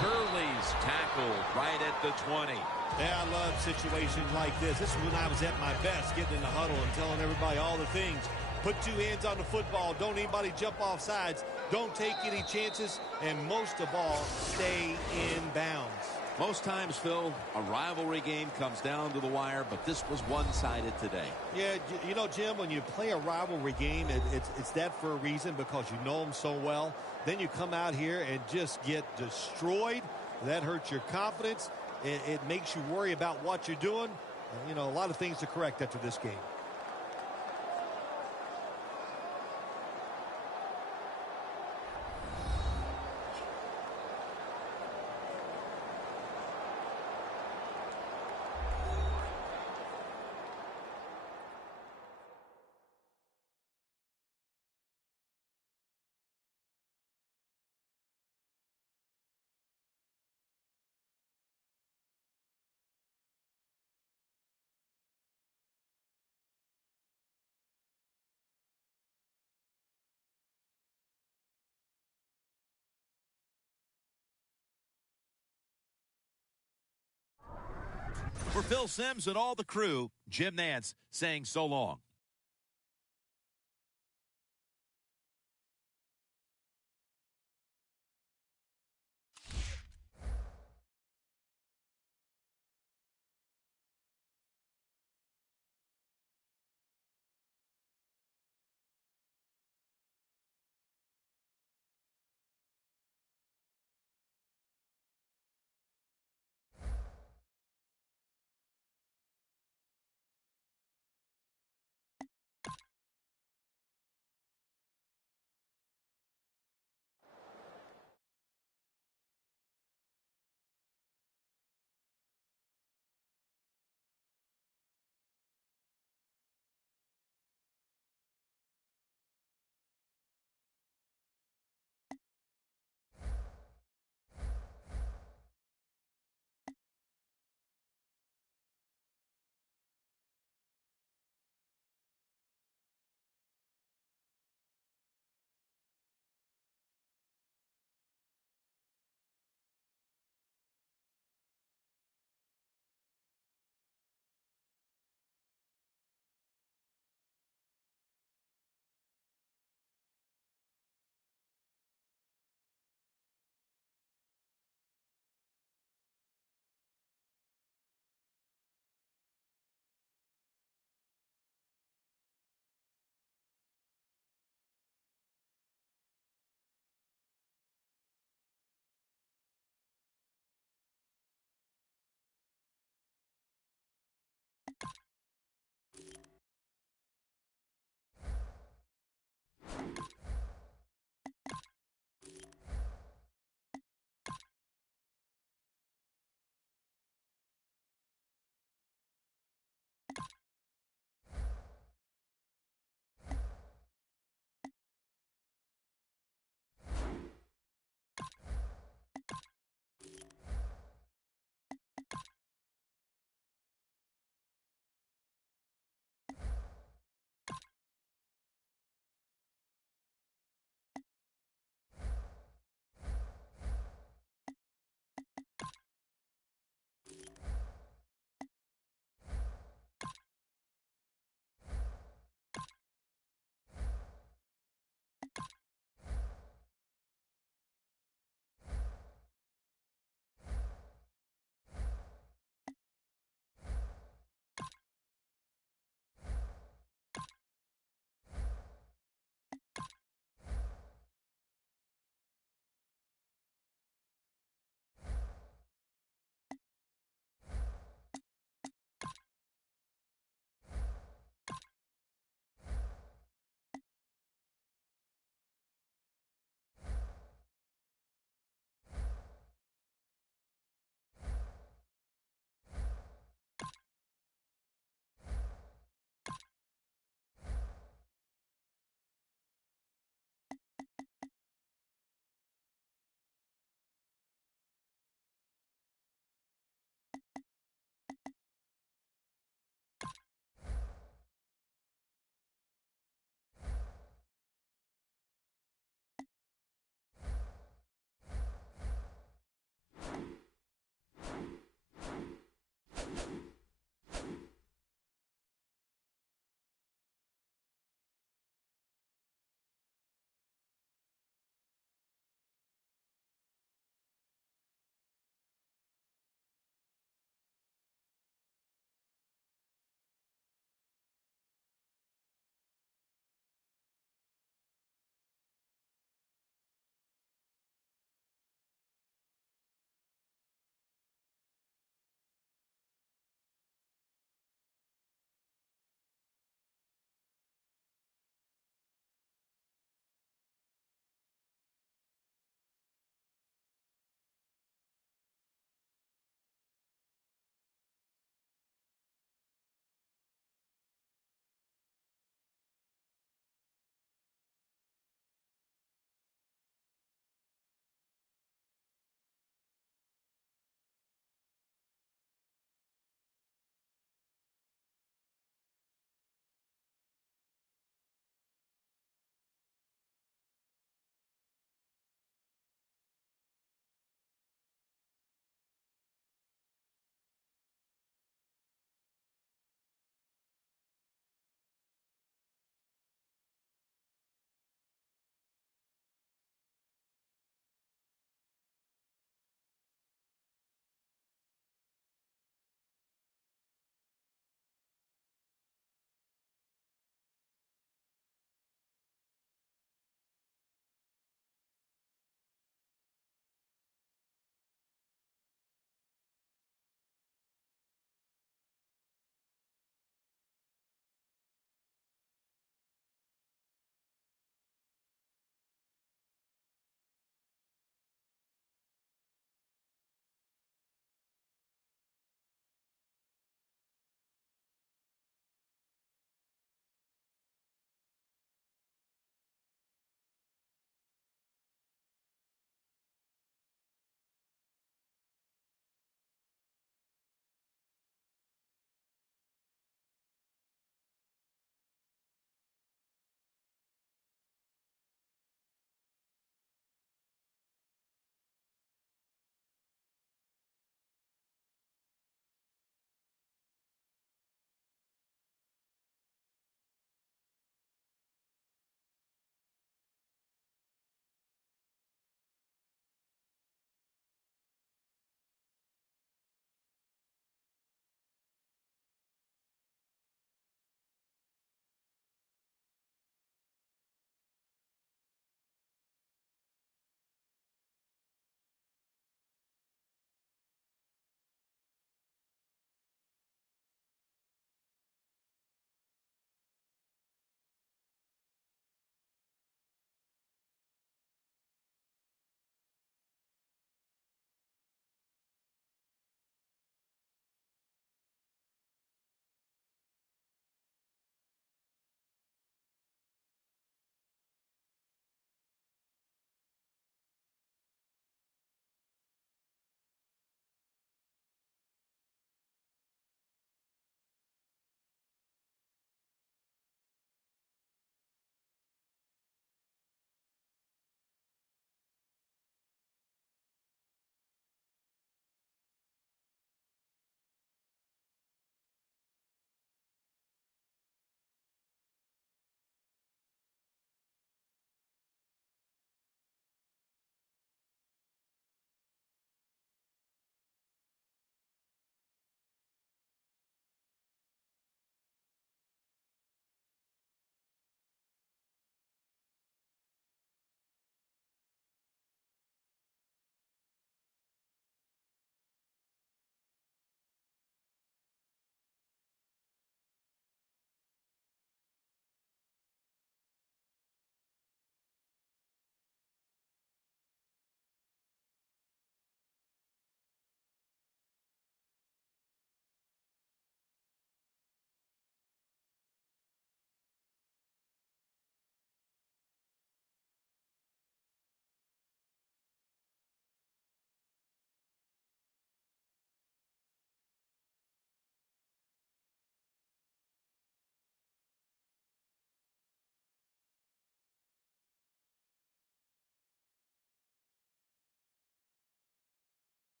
Gurley's tackled right at the 20. Yeah, I love situations like this. This is when I was at my best, getting in the huddle and telling everybody all the things. Put two hands on the football. Don't anybody jump off sides. Don't take any chances. And most of all, stay in bounds. Most times, Phil, a rivalry game comes down to the wire, but this was one-sided today. Yeah, you know, Jim, when you play a rivalry game, it's that for a reason, because you know them so well. Then you come out here and just get destroyed. That hurts your confidence. It makes you worry about what you're doing. You know, a lot of things to correct after this game. For Phil Simms and all the crew, Jim Nantz saying so long.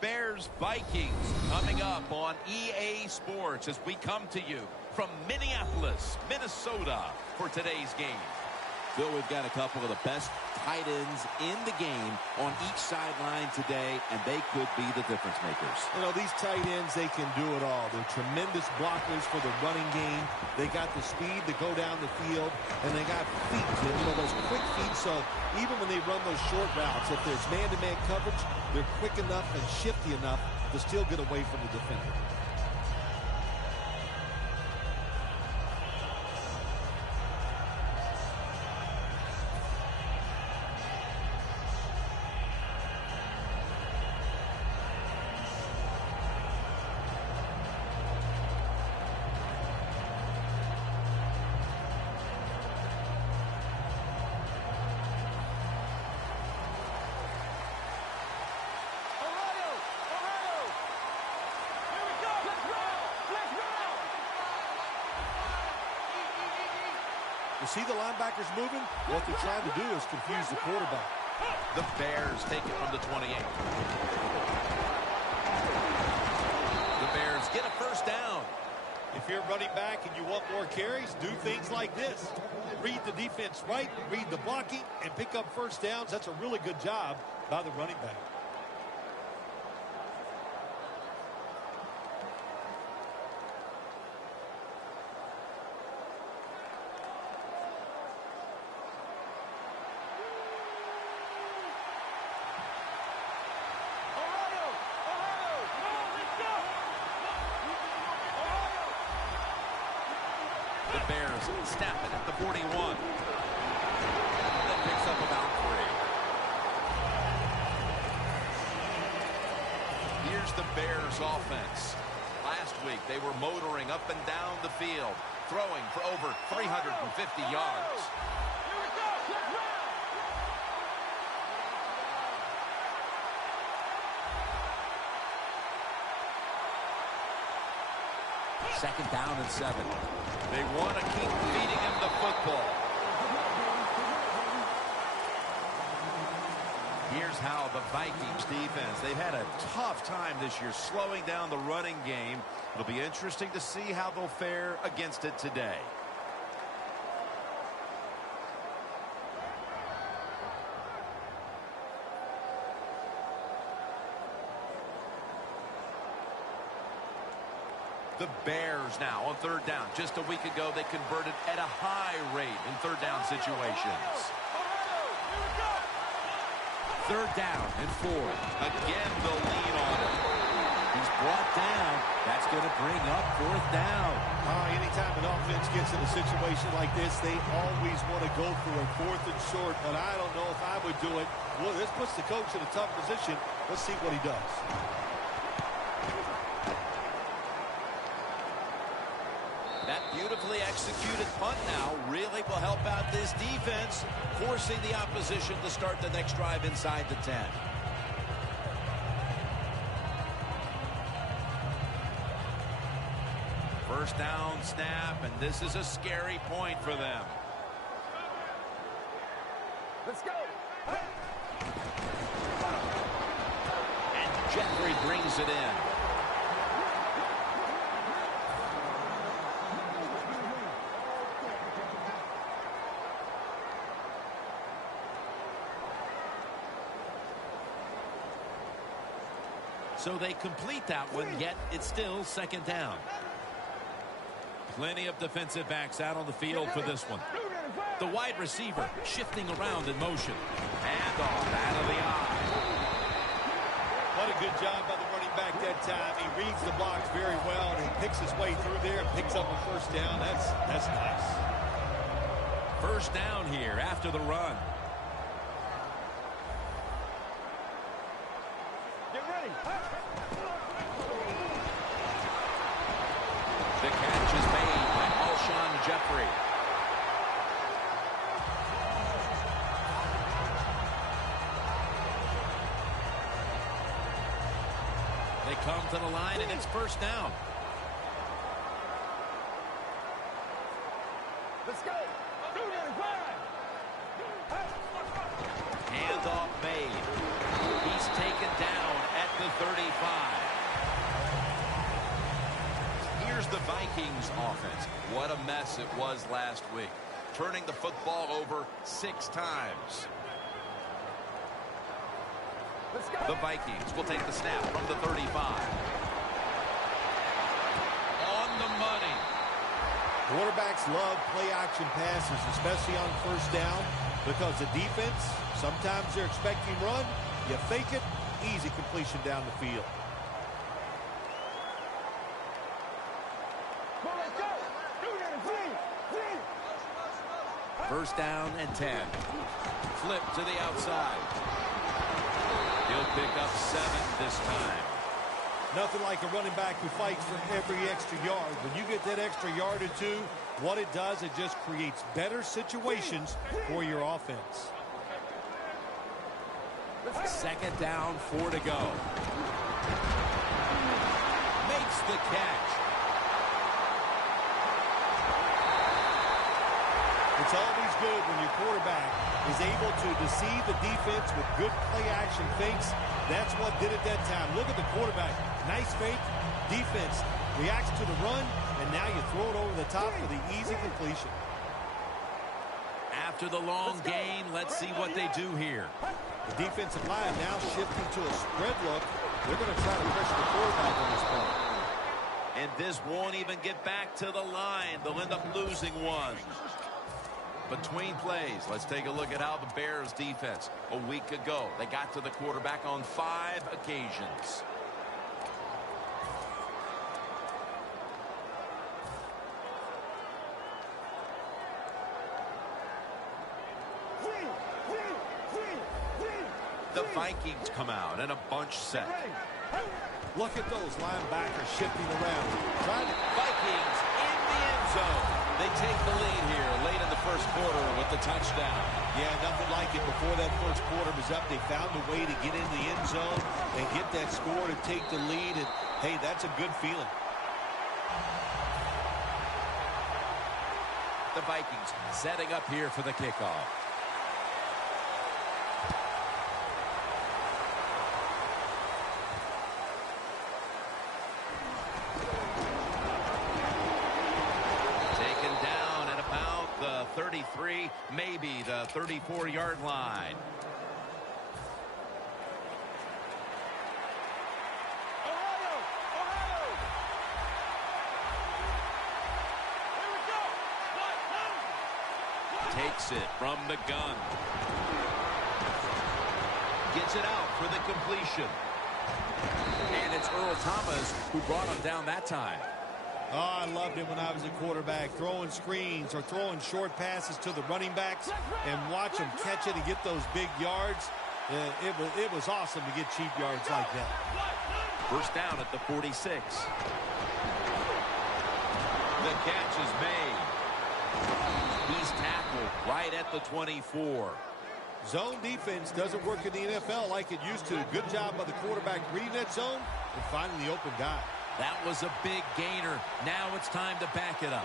Bears Vikings coming up on EA Sports as we come to you from Minneapolis, Minnesota for today's game. Bill, we've got a couple of the best tight ends in the game on each sideline today, and they could be the difference makers. You know, these tight ends, they can do it all. They're tremendous blockers for the running game. They got the speed to go down the field, and they got feet, and, you know, those quick feet. So even when they run those short routes, if there's man-to-man coverage, they're quick enough and shifty enough to still get away from the defender. You see the linebackers moving? What they're trying to do is confuse the quarterback. The Bears take it from the 28. The Bears get a first down. If you're running back and you want more carries, do things like this. Read the defense right, read the blocking, and pick up first downs. That's a really good job by the running back. The Bears snap it at the 41. That picks up about 3. Here's the Bears offense. Last week, they were motoring up and down the field, throwing for over 350 yards. Second down and 7. They want to keep feeding him the football. Here's how the Vikings defense, they've had a tough time this year slowing down the running game. It'll be interesting to see how they'll fare against it today. The Bears now on third down. Just a week ago, they converted at a high rate in third down situations. Third down and 4. Again, they'll lean on him. He's brought down. That's going to bring up fourth down. Anytime an offense gets in a situation like this, they always want to go for it, fourth and short, but I don't know if I would do it. Well, this puts the coach in a tough position. Let's see what he does. That beautifully executed punt now really will help out this defense, forcing the opposition to start the next drive inside the 10. First down snap, and this is a scary point for them. Let's go. And Jeffrey brings it in. So they complete that one, yet it's still second down. Plenty of defensive backs out on the field for this one. The wide receiver shifting around in motion. And off out of the eye. What a good job by the running back that time. He reads the blocks very well, and he picks his way through there and picks up a first down. That's nice. First down here after the run. Get ready. The catch is made by Alshon Jeffrey. They come to the line, and it's first down. Let's go. Handoff made. He's taken down at the 35. Vikings offense. What a mess it was last week. Turning the football over 6 times. The Vikings will take the snap from the 35. On the money. Quarterbacks love play-action passes, especially on first down, because the defense, sometimes they're expecting run. You fake it, easy completion down the field. First down and 10. Flip to the outside. He'll pick up 7 this time. Nothing like a running back who fights for every extra yard. When you get that extra yard or two, what it does, it just creates better situations for your offense. Second down, 4 to go. Makes the catch. It's always good when your quarterback is able to deceive the defense with good play-action fakes. That's what did it that time. Look at the quarterback. Nice fake. Defense reacts to the run, and now you throw it over the top for the easy completion. After the long gain, let's see what they do here. The defensive line now shifting to a spread look. They're going to try to pressure the quarterback on this point. And this won't even get back to the line. They'll end up losing one. Between plays, let's take a look at how the Bears defense a week ago, they got to the quarterback on 5 occasions. The Vikings come out in a bunch set. Look at those linebackers shifting around. Vikings in the end zone. They take the lead here late in the first quarter with the touchdown. Yeah, nothing like it. Before that first quarter was up, they found a way to get in the end zone and get that score to take the lead. And, hey, that's a good feeling. The Vikings setting up here for the kickoff. Taken down at about the 33, maybe the 34-yard line. Takes it from the gun. Gets it out for the completion. And it's Earl Thomas who brought him down that time. Oh, I loved it when I was a quarterback, throwing screens or throwing short passes to the running backs and watch them catch it and get those big yards. It was awesome to get cheap yards like that. First down at the 46. The catch is made. He's tackled right at the 24. Zone defense doesn't work in the NFL like it used to. Good job by the quarterback reading that zone and finding the open guy. That was a big gainer. Now it's time to back it up.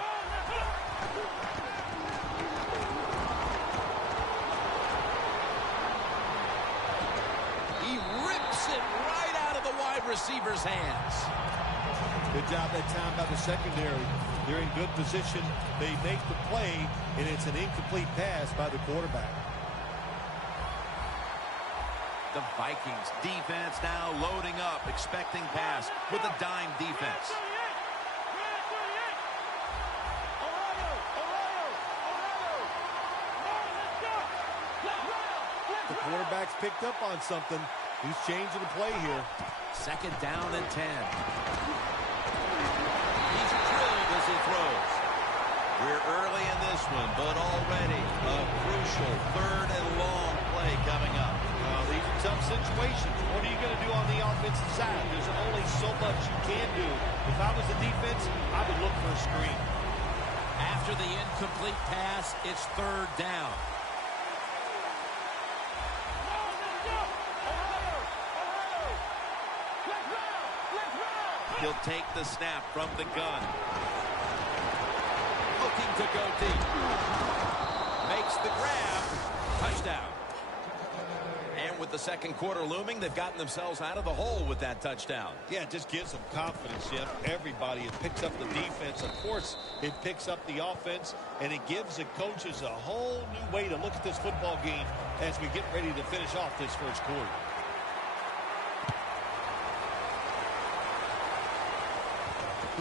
He rips it right out of the wide receiver's hands. Good job that time by the secondary. They're in good position. They make the play, and it's an incomplete pass by the quarterback. The Vikings defense now loading up, expecting pass with a dime defense. The quarterback's picked up on something. He's changing the play here. Second down and 10. He's drilled as he throws. We're early in this one, but already a crucial third and long play coming up. These are tough situations. What are you going to do on the offensive side? There's only so much you can do. If I was the defense, I would look for a screen. After the incomplete pass, it's third down. He'll take the snap from the gun. Looking to go deep. Makes the grab. Touchdown. And with the second quarter looming, they've gotten themselves out of the hole with that touchdown. Yeah, it just gives them confidence, Jim. Everybody, it picks up the defense. Of course, it picks up the offense, and it gives the coaches a whole new way to look at this football game as we get ready to finish off this first quarter.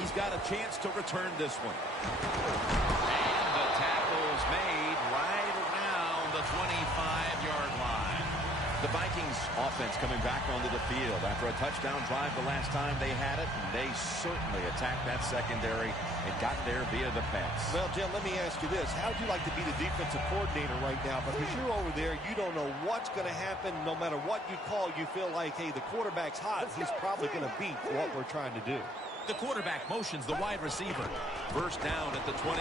He's got a chance to return this one. And the tackle's made right around the 25-yard line. The Vikings offense coming back onto the field after a touchdown drive the last time they had it, and they certainly attacked that secondary and got there via the pass. Well, Jim, let me ask you this. How would you like to be the defensive coordinator right now? Because you're over there, you don't know what's going to happen. No matter what you call, you feel like, hey, the quarterback's hot. He's probably going to beat what we're trying to do. The quarterback motions the wide receiver. First down at the 25.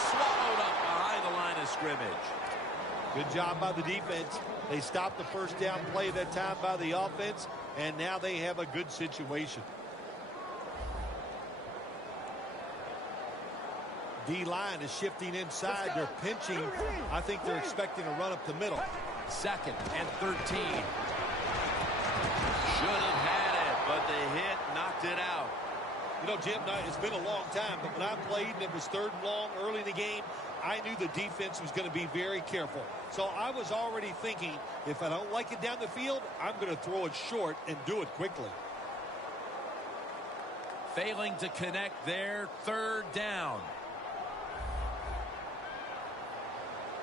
Swallowed up behind the line of scrimmage. Good job by the defense. They stopped the first down play that time by the offense, and now they have a good situation. D-line is shifting inside. They're pinching. I think they're expecting a run up the middle. Second and 13. Should have had it, but the hit knocked it out. You know, Jim, it's been a long time, but when I played and it was third and long early in the game, I knew the defense was going to be very careful. So I was already thinking, if I don't like it down the field, I'm going to throw it short and do it quickly. Failing to connect there, third down.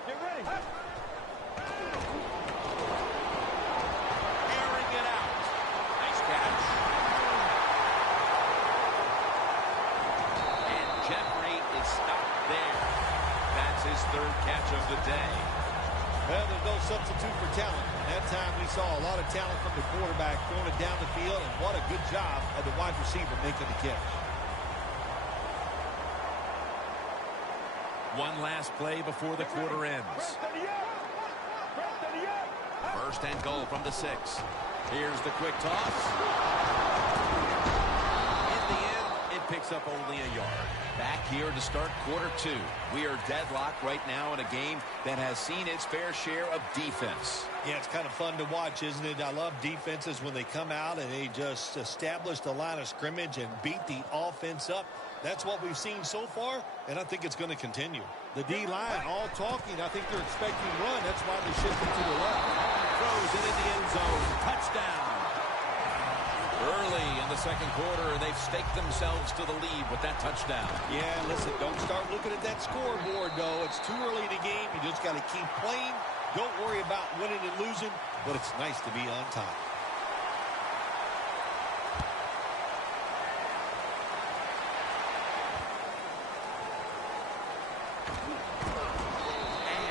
Get ready. Airing it out. Nice catch. And Jeffrey is stopped there. That's his third catch of the day. Well, there's no substitute for talent. That time we saw a lot of talent from the quarterback throwing it down the field, and what a good job of the wide receiver making the catch. One last play before the quarter ends. First and goal from the 6. Here's the quick toss. In the end, it picks up only a yard. Back here to start quarter 2. We are deadlocked right now in a game that has seen its fair share of defense. Yeah, it's kind of fun to watch, isn't it? I love defenses when they come out and they just establish the line of scrimmage and beat the offense up. That's what we've seen so far, and I think it's going to continue. The D-line all talking. I think they're expecting run. That's why they're shifting to the left. Throws it in the end zone. Touchdown. Early in the second quarter, they've staked themselves to the lead with that touchdown. Yeah, listen, don't start looking at that scoreboard, though. It's too early in the game. You just got to keep playing. Don't worry about winning and losing, but it's nice to be on top.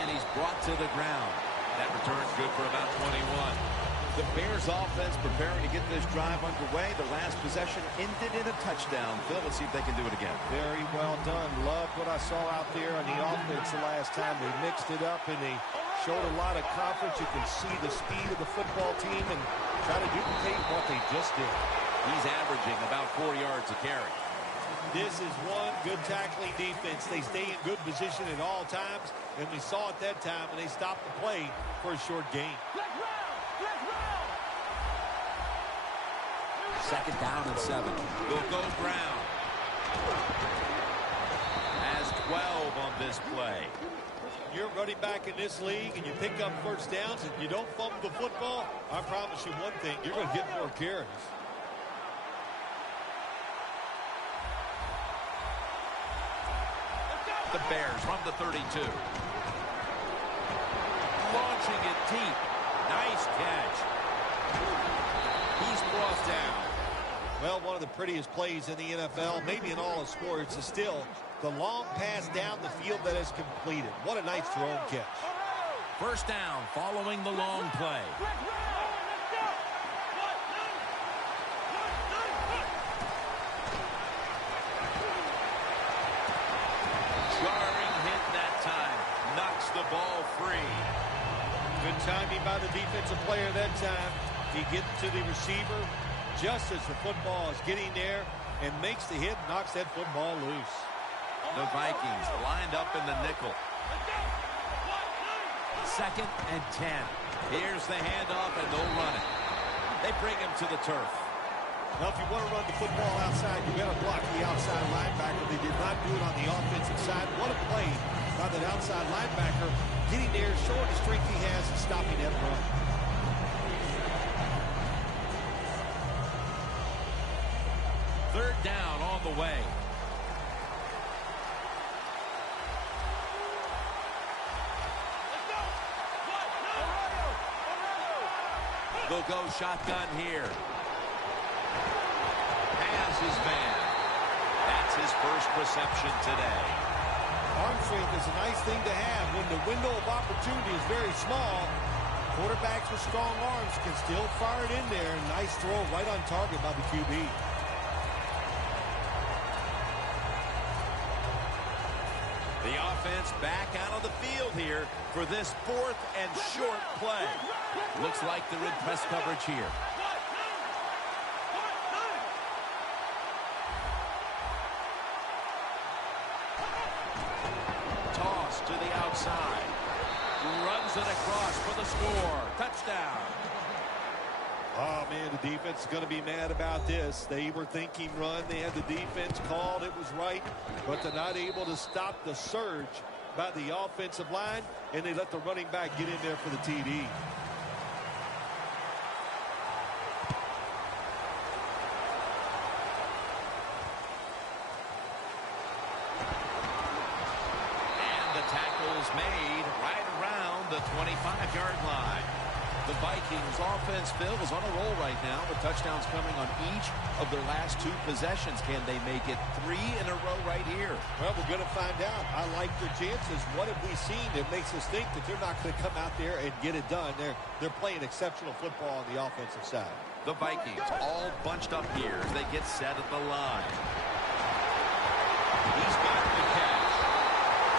And he's brought to the ground. That return's good for about 21. The Bears offense preparing to get this drive underway. The last possession ended in a touchdown. Phil, let's see if they can do it again. Very well done. Loved what I saw out there on the offense the last time. They mixed it up and they showed a lot of confidence. You can see the speed of the football team and try to duplicate what they just did. He's averaging about 4 yards a carry. This is one good tackling defense. They stay in good position at all times, and we saw it that time, and they stopped the play for a short gain. Second down and 7. Will go Brown. Has 12 on this play. You're running back in this league, and you pick up first downs, and you don't fumble the football, I promise you one thing, you're going to get more carries. The Bears from the 32. Launching it deep. Nice catch. He's brought down. Well, one of the prettiest plays in the NFL, maybe in all of sports, is still the long pass down the field that is completed. What a nice thrown catch. First down following the long play. Jarring hit that time. Knocks the ball free. Good timing by the defensive player that time. He gets to the receiver just as the football is getting there and makes the hit, knocks that football loose. The Vikings lined up in the nickel. Second and 10. Here's the handoff, and they'll run it. They bring him to the turf. Well, if you want to run the football outside, you better block the outside linebacker. They did not do it on the offensive side. What a play by that outside linebacker, getting there, showing the strength he has and stopping that run. Third down on the way. They'll go shotgun here. Has his man. That's his first reception today. Arm strength is a nice thing to have when the window of opportunity is very small. Quarterbacks with strong arms can still fire it in there. Nice throw right on target by the QB. The offense back out on the field here for this 4th and short play. Looks like they're in press coverage here. Toss to the outside. Runs it across for the score. Touchdown. Oh, man, the defense is going to be mad about this. They were thinking run. They had the defense called. It was right. But they're not able to stop the surge by the offensive line, and they let the running back get in there for the TD. And the tackle's made right around the 25-yard line. The Vikings offense, Phil, is on a roll right now with touchdowns coming on each of their last 2 possessions. Can they make it 3 in a row right here? Well, we're going to find out. I like their chances. What have we seen that makes us think that they're not going to come out there and get it done? They're playing exceptional football on the offensive side. The Vikings all bunched up here as they get set at the line. He's got the catch.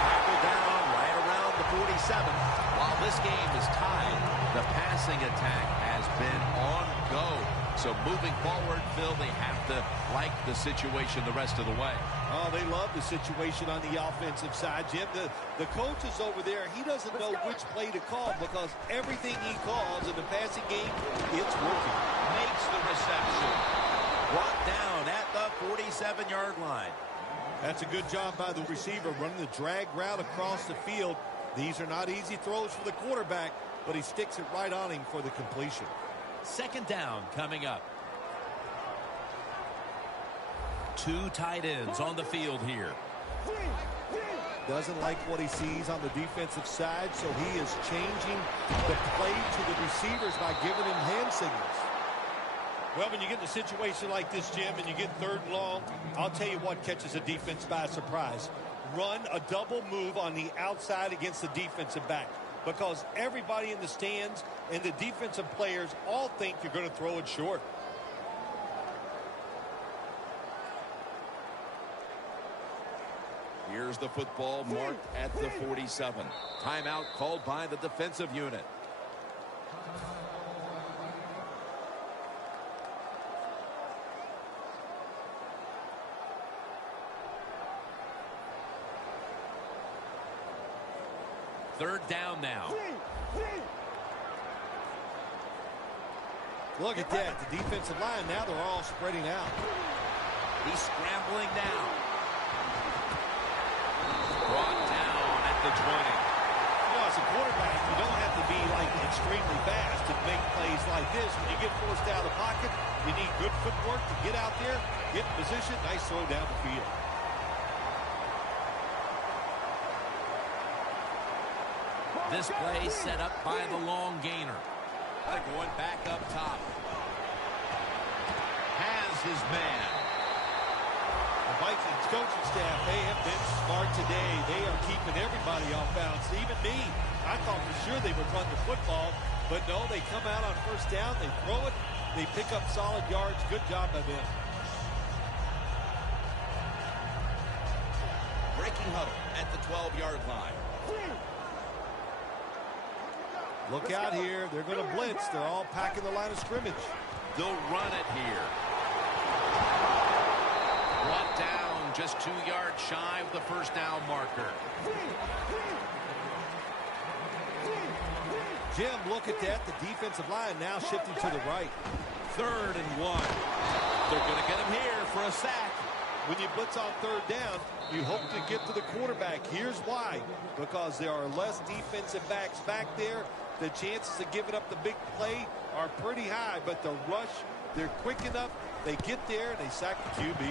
Tackled down right around the 47. While this game is tied, the passing attack has been on go. So moving forward, Phil, they have to like the situation the rest of the way. Oh, they love the situation on the offensive side, Jim. The coach is over there. He doesn't know which play to call because everything he calls in the passing game, it's working. Makes the reception. Brought down at the 47-yard line. That's a good job by the receiver, running the drag route across the field. These are not easy throws for the quarterback, but he sticks it right on him for the completion. Second down coming up. 2 tight ends on the field here. Doesn't like what he sees on the defensive side, so he is changing the play to the receivers by giving him hand signals. Well, when you get in a situation like this, Jim, and you get 3rd and long, I'll tell you what catches a defense by surprise. Run a double move on the outside against the defensive back, because everybody in the stands and the defensive players all think you're going to throw it short. Here's the football marked at the 47. Timeout called by the defensive unit. Third down now. Look at that. The defensive line, now they're all spreading out. He's scrambling down. Brought down at the 20. You know, as a quarterback, you don't have to be like extremely fast to make plays like this. When you get forced out of the pocket, you need good footwork to get out there, get in position, nice throw down the field. This play set up by the long gainer. Going back up top. Has his man. The Vikings coaching staff, they have been smart today. They are keeping everybody off bounds. Even me. I thought for sure they would run the football, but no, they come out on 1st down, they throw it, they pick up solid yards. Good job by them. Breaking huddle at the 12-yard line. Look out here. They're going to blitz. They're all packing the line of scrimmage. They'll run it here. Brought down just 2 yards shy of the 1st down marker. Jim, look at that. The defensive line now shifting to the right. 3rd and 1. They're going to get him here for a sack. When you blitz on 3rd down, you hope to get to the quarterback. Here's why. Because there are less defensive backs back there. The chances of giving up the big play are pretty high. But the rush, they're quick enough. They get there, and they sack the QB.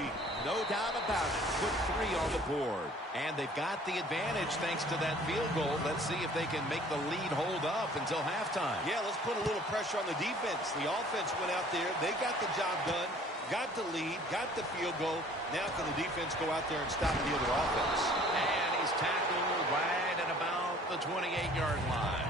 No doubt about it. Put 3 on the board. And they've got the advantage thanks to that field goal. Let's see if they can make the lead hold up until halftime. Yeah, let's put a little pressure on the defense. The offense went out there. They got the job done, got the lead, got the field goal. Now can the defense go out there and stop the other offense? And he's tackled right at about the 28-yard line.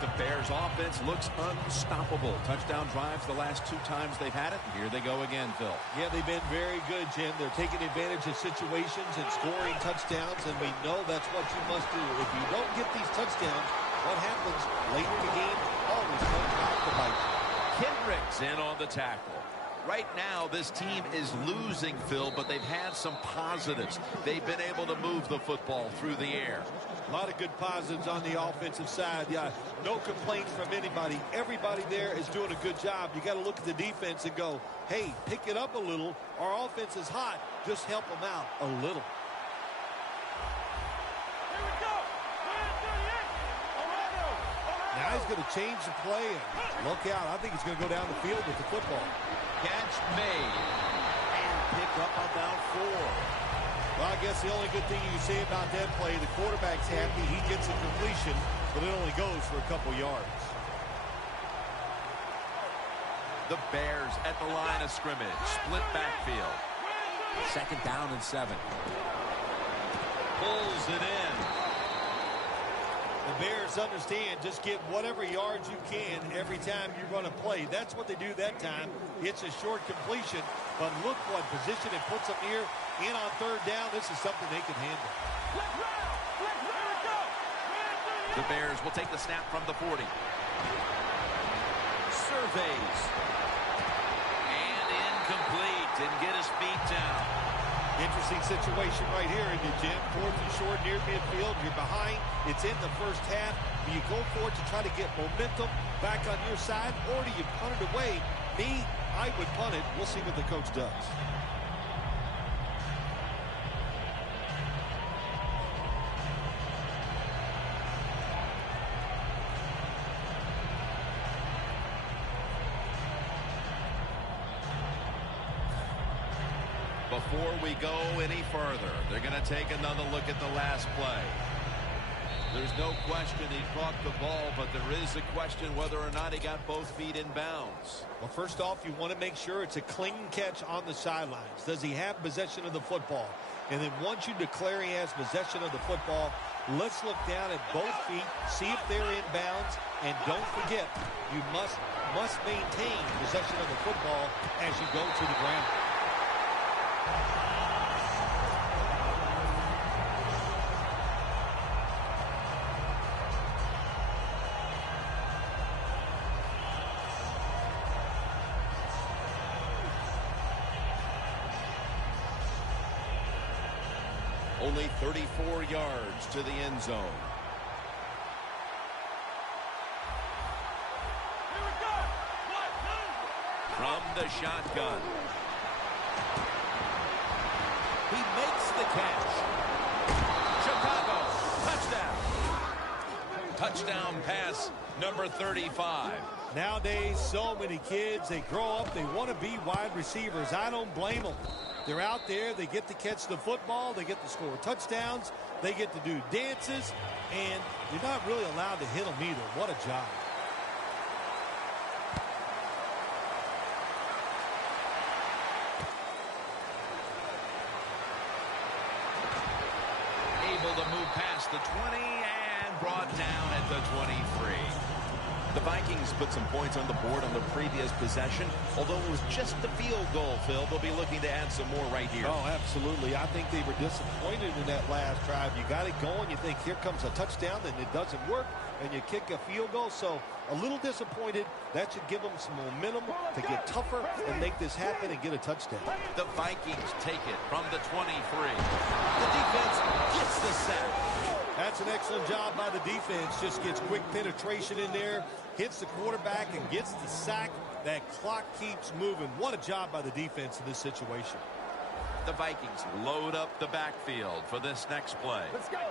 The Bears offense looks unstoppable. Touchdown drives the last 2 times they've had it. Here they go again, Phil. Yeah, they've been very good, Jim. They're taking advantage of situations and scoring touchdowns, and we know that's what you must do. If you don't get these touchdowns, what happens later in the game always comes back to bite you. Kendricks in on the tackle. Right now, this team is losing, Phil, but they've had some positives. They've been able to move the football through the air. A lot of good positives on the offensive side. Yeah, no complaints from anybody. Everybody there is doing a good job. You got to look at the defense and go, hey, pick it up a little. Our offense is hot. Just help them out a little. Here we go. Now he's going to change the play and look out. I think he's going to go down the field with the football. Catch made. And pick up on down 4. Well, I guess the only good thing you can say about that play, the quarterback's happy. He gets a completion, but it only goes for a couple yards. The Bears at the line of scrimmage. Split backfield. 2nd down and 7. Pulls it in. The Bears understand just get whatever yards you can every time you run a play. That's what they do that time. It's a short completion, but look what position it puts them here. In on 3rd down, this is something they can handle. The Bears will take the snap from the 40. Surveys. And incomplete. Didn't get his feet down. Interesting situation right here, isn't it, Jim? 4th and short near midfield. You're behind. It's in the first half. Do you go for it to try to get momentum back on your side, or do you punt it away? Me, I would punt it. We'll see what the coach does. Before we go any further, they're going to take another look at the last play. There's no question he caught the ball, but there is a question whether or not he got both feet in bounds. Well, first off, you want to make sure it's a clean catch on the sidelines. Does he have possession of the football? And then once you declare he has possession of the football, let's look down at both feet, see if they're in bounds, and don't forget, you must maintain possession of the football as you go to the ground. Only 34 yards to the end zone. Here we go. 1, 2. From the shotgun. He makes the catch. Chicago, touchdown. Touchdown pass number 35. Nowadays, so many kids, they grow up, they want to be wide receivers. I don't blame them. They're out there, they get to catch the football, they get to score touchdowns, they get to do dances, and you're not really allowed to hit them either. What a job. Able to move past the 20 and brought down at the 23. The Vikings put some points on the board on the previous possession. Although it was just the field goal, Phil, they'll be looking to add some more right here. Oh, absolutely. I think they were disappointed in that last drive. You got it going. You think, here comes a touchdown, and it doesn't work, and you kick a field goal. So a little disappointed. That should give them some momentum to get tougher and make this happen and get a touchdown. The Vikings take it from the 23. The defense gets the sack. That's an excellent job by the defense. Just gets quick penetration in there, hits the quarterback, and gets the sack. That clock keeps moving. What a job by the defense in this situation. The Vikings load up the backfield for this next play. Let's go. And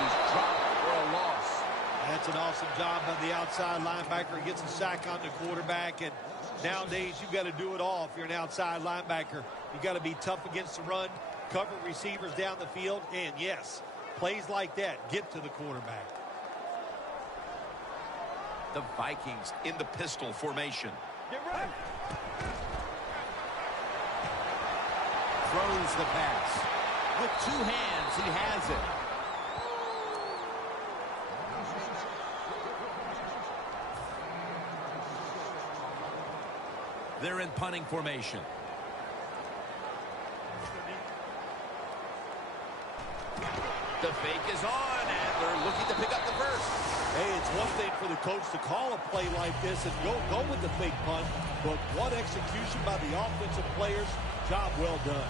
he's dropped for a loss. That's an awesome job by the outside linebacker. Gets a sack on the quarterback. And nowadays, you've got to do it all if you're an outside linebacker. You've got to be tough against the run, cover receivers down the field, and yes, plays like that get to the quarterback. The Vikings in the pistol formation. Get ready. Throws the pass. With two hands, he has it. They're in punting formation. The fake is on, and they're looking to pick up the first. Hey, it's one thing for the coach to call a play like this and go with the fake punt, but what execution by the offensive players. Job well done.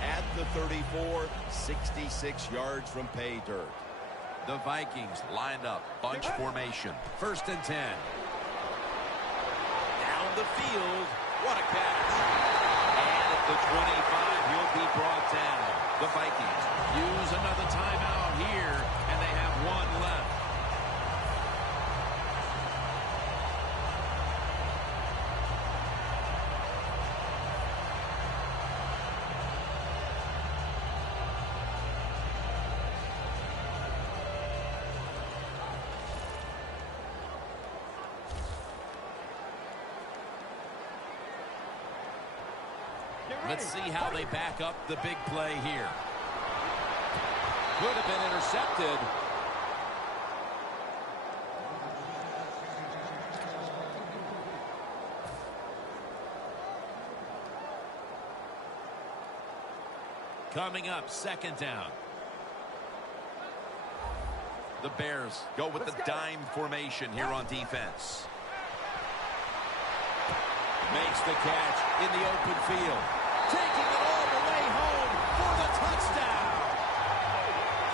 At the 34, 66 yards from pay dirt. The Vikings lined up, bunch formation. 1st and 10. Down the field. What a catch. And at the 25, he'll be brought down. The Vikings use another timeout here, and they have one left. Let's see how they back up the big play here. Could have been intercepted. Coming up, 2nd down. The Bears go with the dime formation here on defense. Makes the catch in the open field. Taking it all the way home for the touchdown.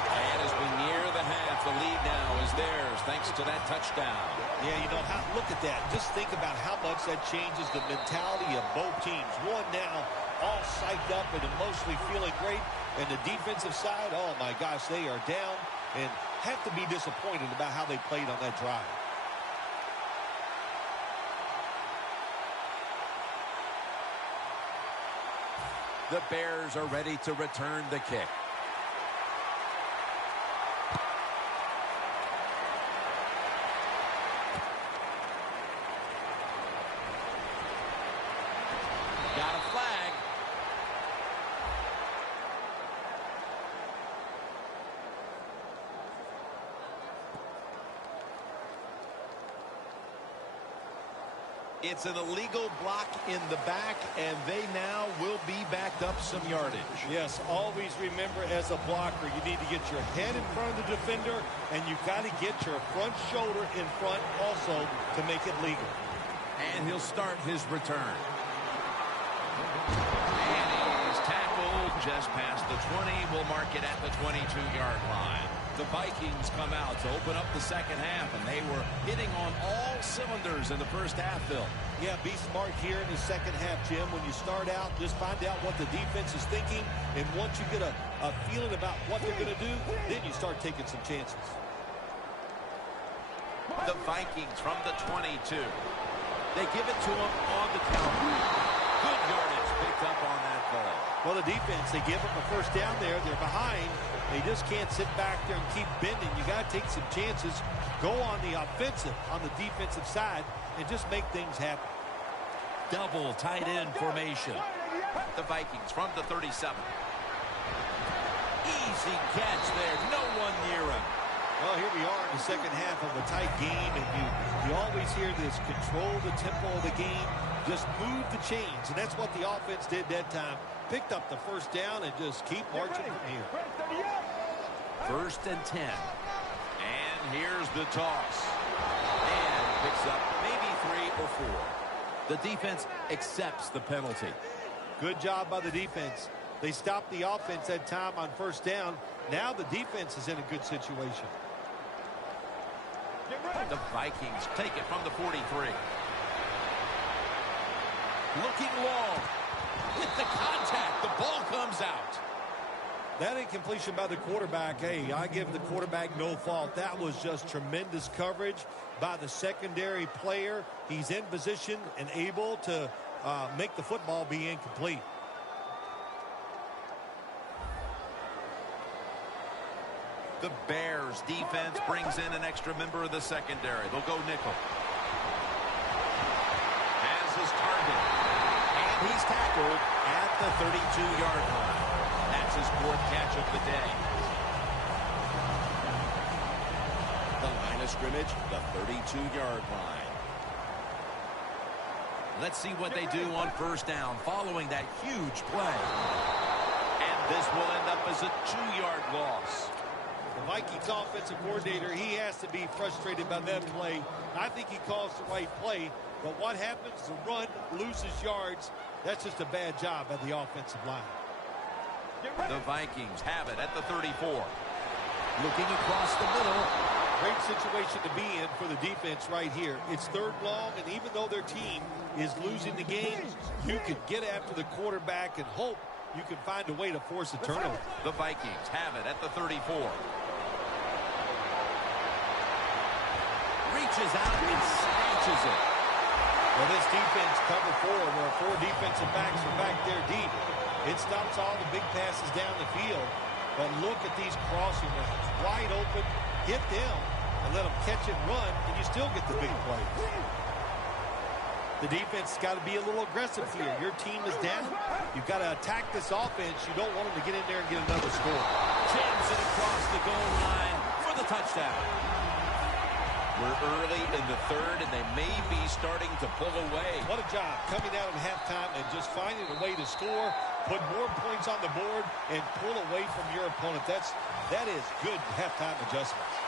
And as we near the half, the lead now is theirs thanks to that touchdown. Yeah, you know, look at that. Just think about how much that changes the mentality of both teams. One now all psyched up and emotionally feeling great. And the defensive side, oh my gosh, they are down and have to be disappointed about how they played on that drive. The Bears are ready to return the kick. Got a flag. It's an illegal block in the back, and they now will be backed up some yardage. Yes, always remember as a blocker, you need to get your head in front of the defender, and you've got to get your front shoulder in front also to make it legal. And he'll start his return. And he's tackled just past the 20. We'll mark it at the 22-yard line. The Vikings come out to open up the second half, and they were hitting on all cylinders in the first half, Phil. Yeah, be smart here in the second half, Jim. When you start out, just find out what the defense is thinking, and once you get a feeling about what they're going to do, then you start taking some chances. The Vikings from the 22. They give it to him on the counter. Good yardage picked up on that ball. Well, the defense, they give them a first down there. They're behind. They just can't sit back there and keep bending. You got to take some chances. Go on the offensive, on the defensive side, and just make things happen. Double tight end formation. The Vikings from the 37. Easy catch there. No one near him. Well, here we are in the second half of a tight game, and you always hear this, control the tempo of the game, just move the chains, and that's what the offense did that time. Picked up the first down and just keep marching from here. 1st and 10. And here's the toss. And picks up maybe 3 or 4. The defense accepts the penalty. Good job by the defense. They stopped the offense that time on first down. Now the defense is in a good situation. The Vikings take it from the 43. Looking long. With the contact, the ball comes out. That incompletion by the quarterback, hey, I give the quarterback no fault. That was just tremendous coverage by the secondary player. He's in position and able to make the football be incomplete. The Bears defense brings in an extra member of the secondary. They'll go nickel. Has his target. And he's tackled at the 32-yard line. That's his 4th catch of the day. The line of scrimmage, the 32-yard line. Let's see what they do on first down following that huge play. And this will end up as a 2-yard loss. The Vikings offensive coordinator, he has to be frustrated by that play. I think he calls the right play, but what happens? The run loses yards. That's just a bad job by the offensive line. The Vikings have it at the 34. Looking across the middle. Great situation to be in for the defense right here. It's 3rd long, and even though their team is losing the game, you can get after the quarterback and hope you can find a way to force a turnover. The Vikings have it at the 34. Reaches out and snatches it. Well, this defense cover 4, where 4 defensive backs are back there deep. It stops all the big passes down the field. But look at these crossing routes. Wide open, hit them, and let them catch it and run, and you still get the big play. The defense has got to be a little aggressive here. Your team is down. You've got to attack this offense. You don't want them to get in there and get another score. Jams it across the goal line for the touchdown. We're early in the 3rd, and they may be starting to pull away. What a job coming out at halftime and just finding a way to score, put more points on the board, and pull away from your opponent. That is good halftime adjustments.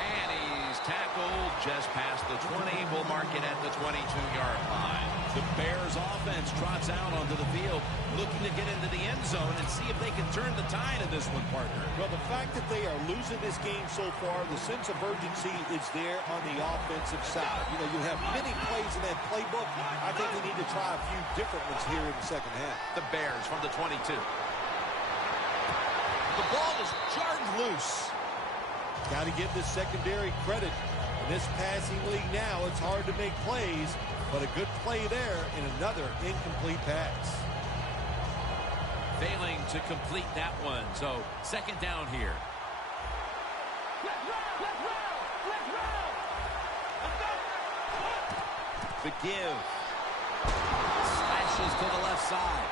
And he's tackled just past the 20. We'll mark it at the 22-yard line. The Bears offense trots out onto the field, looking to get into the end zone and see if they can turn the tide in this one, partner. Well, the fact that they are losing this game so far, the sense of urgency is there on the offensive side. You know, you have many plays in that playbook. I think they need to try a few different ones here in the second half. The Bears from the 22. The ball is jarred loose. Got to give the secondary credit. In this passing league now, it's hard to make plays, but a good play there and another incomplete pass. Failing to complete that one, so 2nd down here. The give. Slashes to the left side.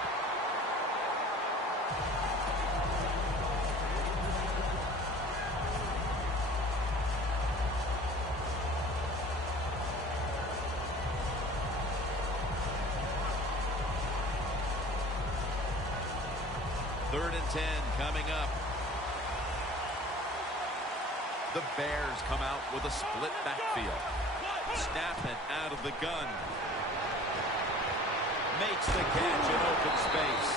Third and 10 coming up. The Bears come out with a split backfield. Snap it out of the gun. Makes the catch in open space.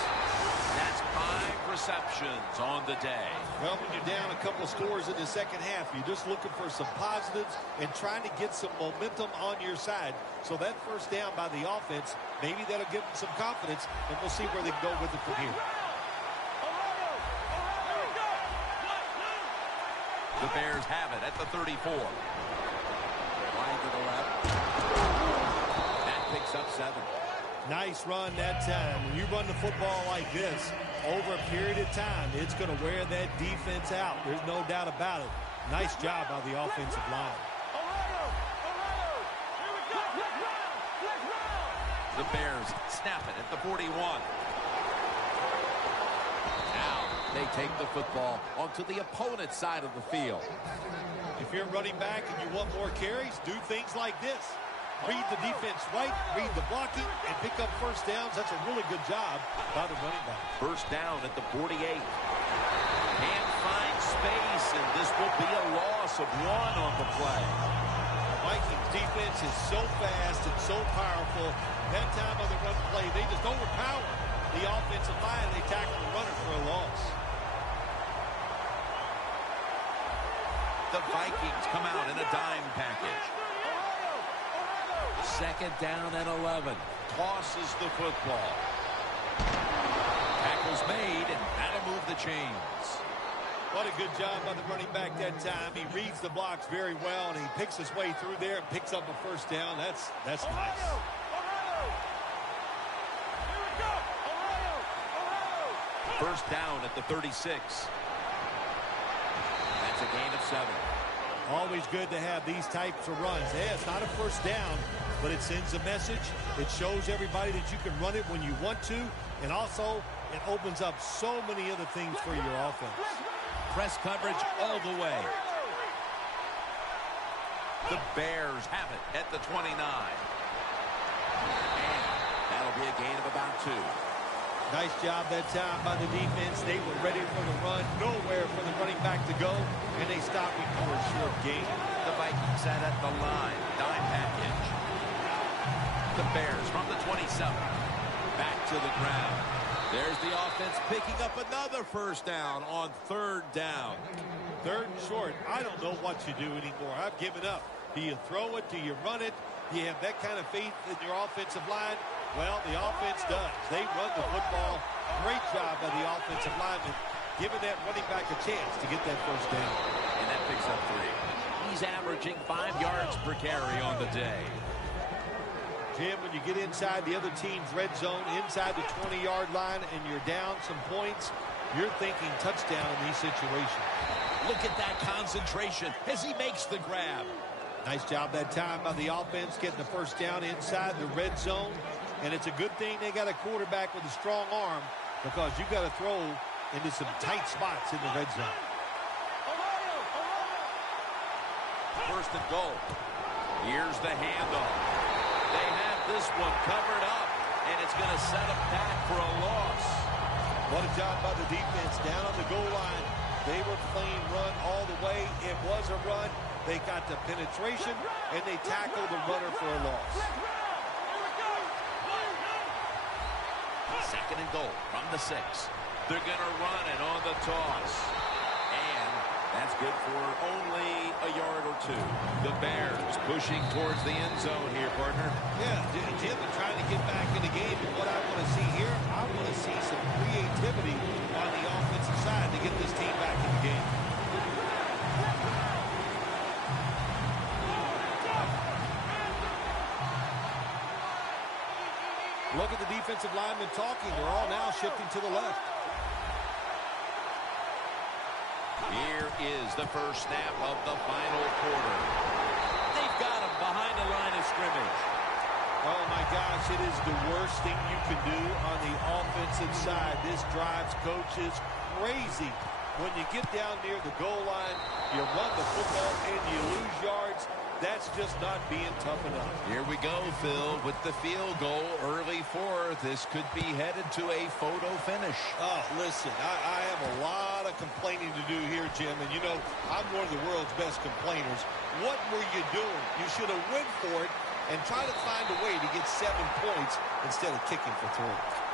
That's 5 receptions on the day. Well, when you're down a couple of scores in the second half, you're just looking for some positives and trying to get some momentum on your side. So that first down by the offense, maybe that'll give them some confidence, and we'll see where they go with it from here. The Bears have it at the 34. Wide to the left. That picks up 7. Nice run that time. When you run the football like this, over a period of time, it's going to wear that defense out. There's no doubt about it. Nice job by the offensive line. The Bears snap it at the 41. They take the football onto the opponent's side of the field. If you're running back and you want more carries, do things like this. read the defense right, read the blocking, and pick up first downs. That's a really good job by the running back. First down at the 48. Can't find space, and this will be a loss of 1 on the play. Vikings defense is so fast and so powerful. That time on the run play, they just overpower the offensive line. They tackle the runner for a loss. The Vikings come out in a dime package. Second down and 11. Tosses the football. Tackle's made, and that'll move the chains. What a good job by the running back that time. He reads the blocks very well, and he picks his way through there and picks up a first down. That's nice. First down at the 36. That's a gain of 7. Always good to have these types of runs. Yeah, it's not a first down, but it sends a message. It shows everybody that you can run it when you want to, and also it opens up so many other things for your offense. Press coverage all the way. The Bears have it at the 29. And that'll be a gain of about 2. Nice job that time by the defense. They were ready for the run. Nowhere for the running back to go, and they stopped before a short gain. The Vikings set at the line. Dime package. The Bears from the 27. Back to the ground. There's the offense picking up another first down on 3rd down. 3rd and short. I don't know what you do anymore. I've given up. Do you throw it? Do you run it? Do you have that kind of faith in your offensive line? Well, the offense does. They run the football. Great job by the offensive lineman, giving that running back a chance to get that first down. And that picks up 3. He's averaging 5 yards per carry on the day. Jim, when you get inside the other team's red zone, inside the 20-yard line, and you're down some points, you're thinking touchdown in these situations. Look at that concentration as he makes the grab. Nice job that time by the offense, getting the first down inside the red zone. And it's a good thing they got a quarterback with a strong arm, because you got to throw into some tight spots in the red zone. First and goal. Here's the handoff. They have this one covered up, and it's going to set them back for a loss. What a job by the defense down on the goal line. They were playing run all the way. It was a run. They got the penetration, and they tackled the runner for a loss. Second and goal from the 6. They're going to run it on the toss. And that's good for only a yard or 2. The Bears pushing towards the end zone here, partner. Yeah, Jim, trying to get back in the game. And what I want to see here, I want to see some creativity on the offensive side to get this team back in the game. Look at the defensive linemen talking. They're all now shifting to the left. Here is the first snap of the final quarter. They've got him behind the line of scrimmage. Oh, my gosh, it is the worst thing you can do on the offensive side. This drives coaches crazy. When you get down near the goal line, you run the football and you lose yards. That's just not being tough enough. Here we go, Phil, with the field goal early for. This could be headed to a photo finish. Oh, listen, I have a lot of complaining to do here, Jim. And, you know, I'm one of the world's best complainers. What were you doing? You should have went for it and try to find a way to get 7 points instead of kicking for 3.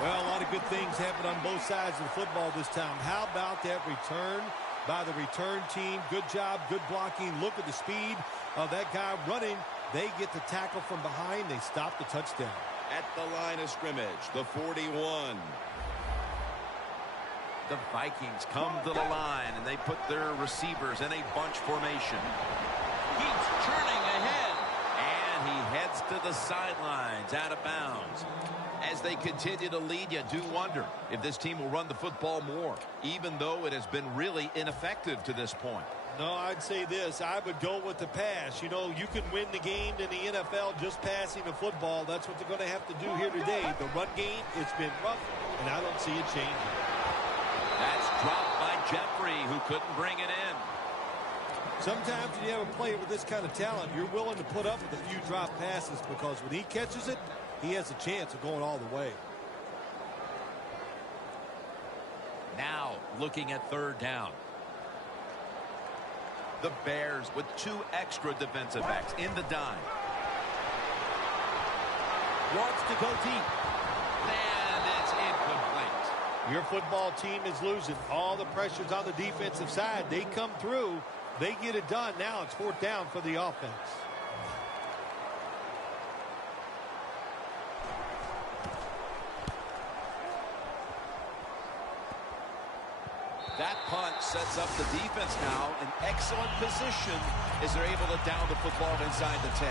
Well, a lot of good things happened on both sides of the football this time. How about that return by the return team? Good job, good blocking. Look at the speed of that guy running. They get the tackle from behind. They stop the touchdown. At the line of scrimmage, the 41. The Vikings come to the line, and they put their receivers in a bunch formation. He's turning ahead, and he heads to the sidelines out of bounds. As they continue to lead, you do wonder if this team will run the football more, even though it has been really ineffective to this point. No, I'd say this. I would go with the pass. You know, you can win the game in the NFL just passing the football. That's what they're going to have to do here today. The run game, it's been rough, and I don't see it changing. That's dropped by Jeffrey, who couldn't bring it in. Sometimes when you have a player with this kind of talent, you're willing to put up with a few drop passes because when he catches it, he has a chance of going all the way. Now looking at third down. The Bears with 2 extra defensive backs in the dime. Wants to go deep. And it's incomplete. Your football team is losing. All the pressure's on the defensive side. They come through. They get it done. Now it's 4th down for the offense. That punt sets up the defense now in excellent position as they're able to down the football inside the 10.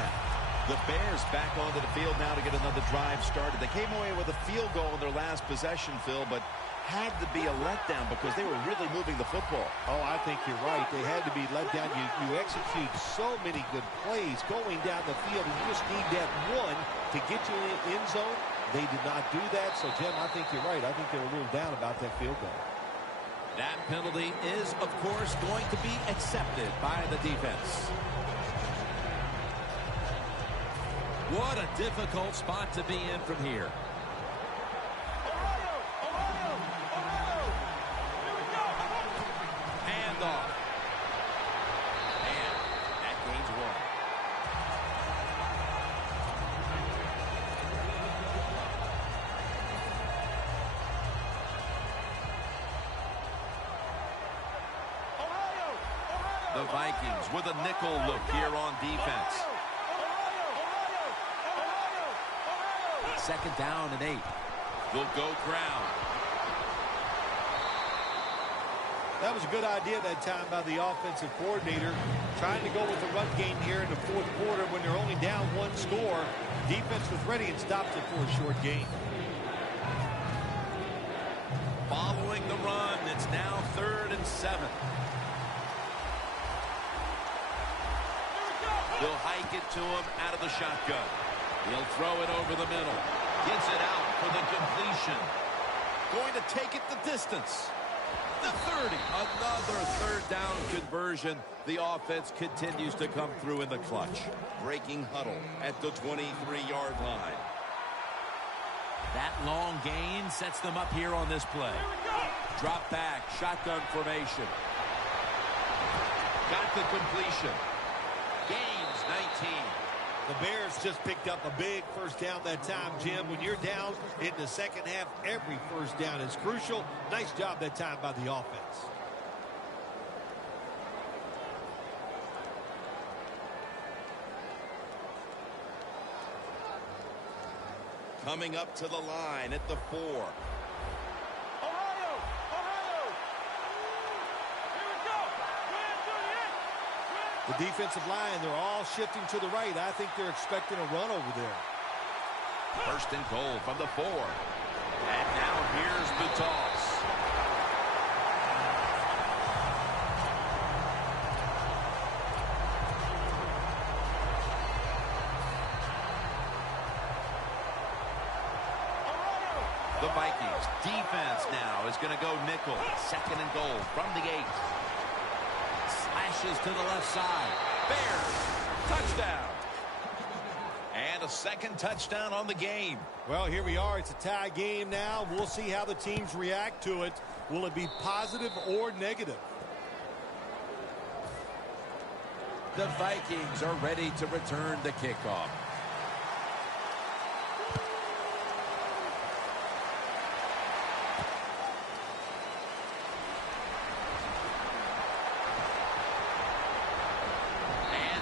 The Bears back onto the field now to get another drive started. They came away with a field goal in their last possession, Phil, but had to be a letdown because they were really moving the football. Oh, I think you're right. They had to be let down. You execute so many good plays going down the field, and you just need that one to get you in the end zone. They did not do that. So, Jim, I think you're right. I think they're a little down about that field goal. That penalty is, of course, going to be accepted by the defense. What a difficult spot to be in from here. Hand off. And that gains 1. The Vikings with a nickel look here on defense. 2nd down and 8. Will go ground. That was a good idea that time by the offensive coordinator, trying to go with the run game here in the 4th quarter when they're only down 1 score. Defense was ready and stopped it for a short gain. Following the run, it's now 3rd and 7. They'll hike it to him out of the shotgun. He'll throw it over the middle. Gets it out for the completion. Going to take it the distance. The 30. Another 3rd down conversion. The offense continues to come through in the clutch. Breaking huddle at the 23-yard line. That long gain sets them up here on this play. Drop back, shotgun formation. Got the completion. Gains 19. The Bears just picked up a big 1st down that time, Jim. When you're down in the 2nd half, every 1st down is crucial. Nice job that time by the offense. Coming up to the line at the 4. The defensive line, they're all shifting to the right. I think they're expecting a run over there. 1st and goal from the 4. And now here's the toss. The Vikings defense now is going to go nickel. 2nd and goal from the 8. Slashes to the left side. Bears, touchdown. And a 2nd touchdown on the game. Well, here we are. It's a tie game now. We'll see how the teams react to it. Will it be positive or negative? The Vikings are ready to return the kickoff.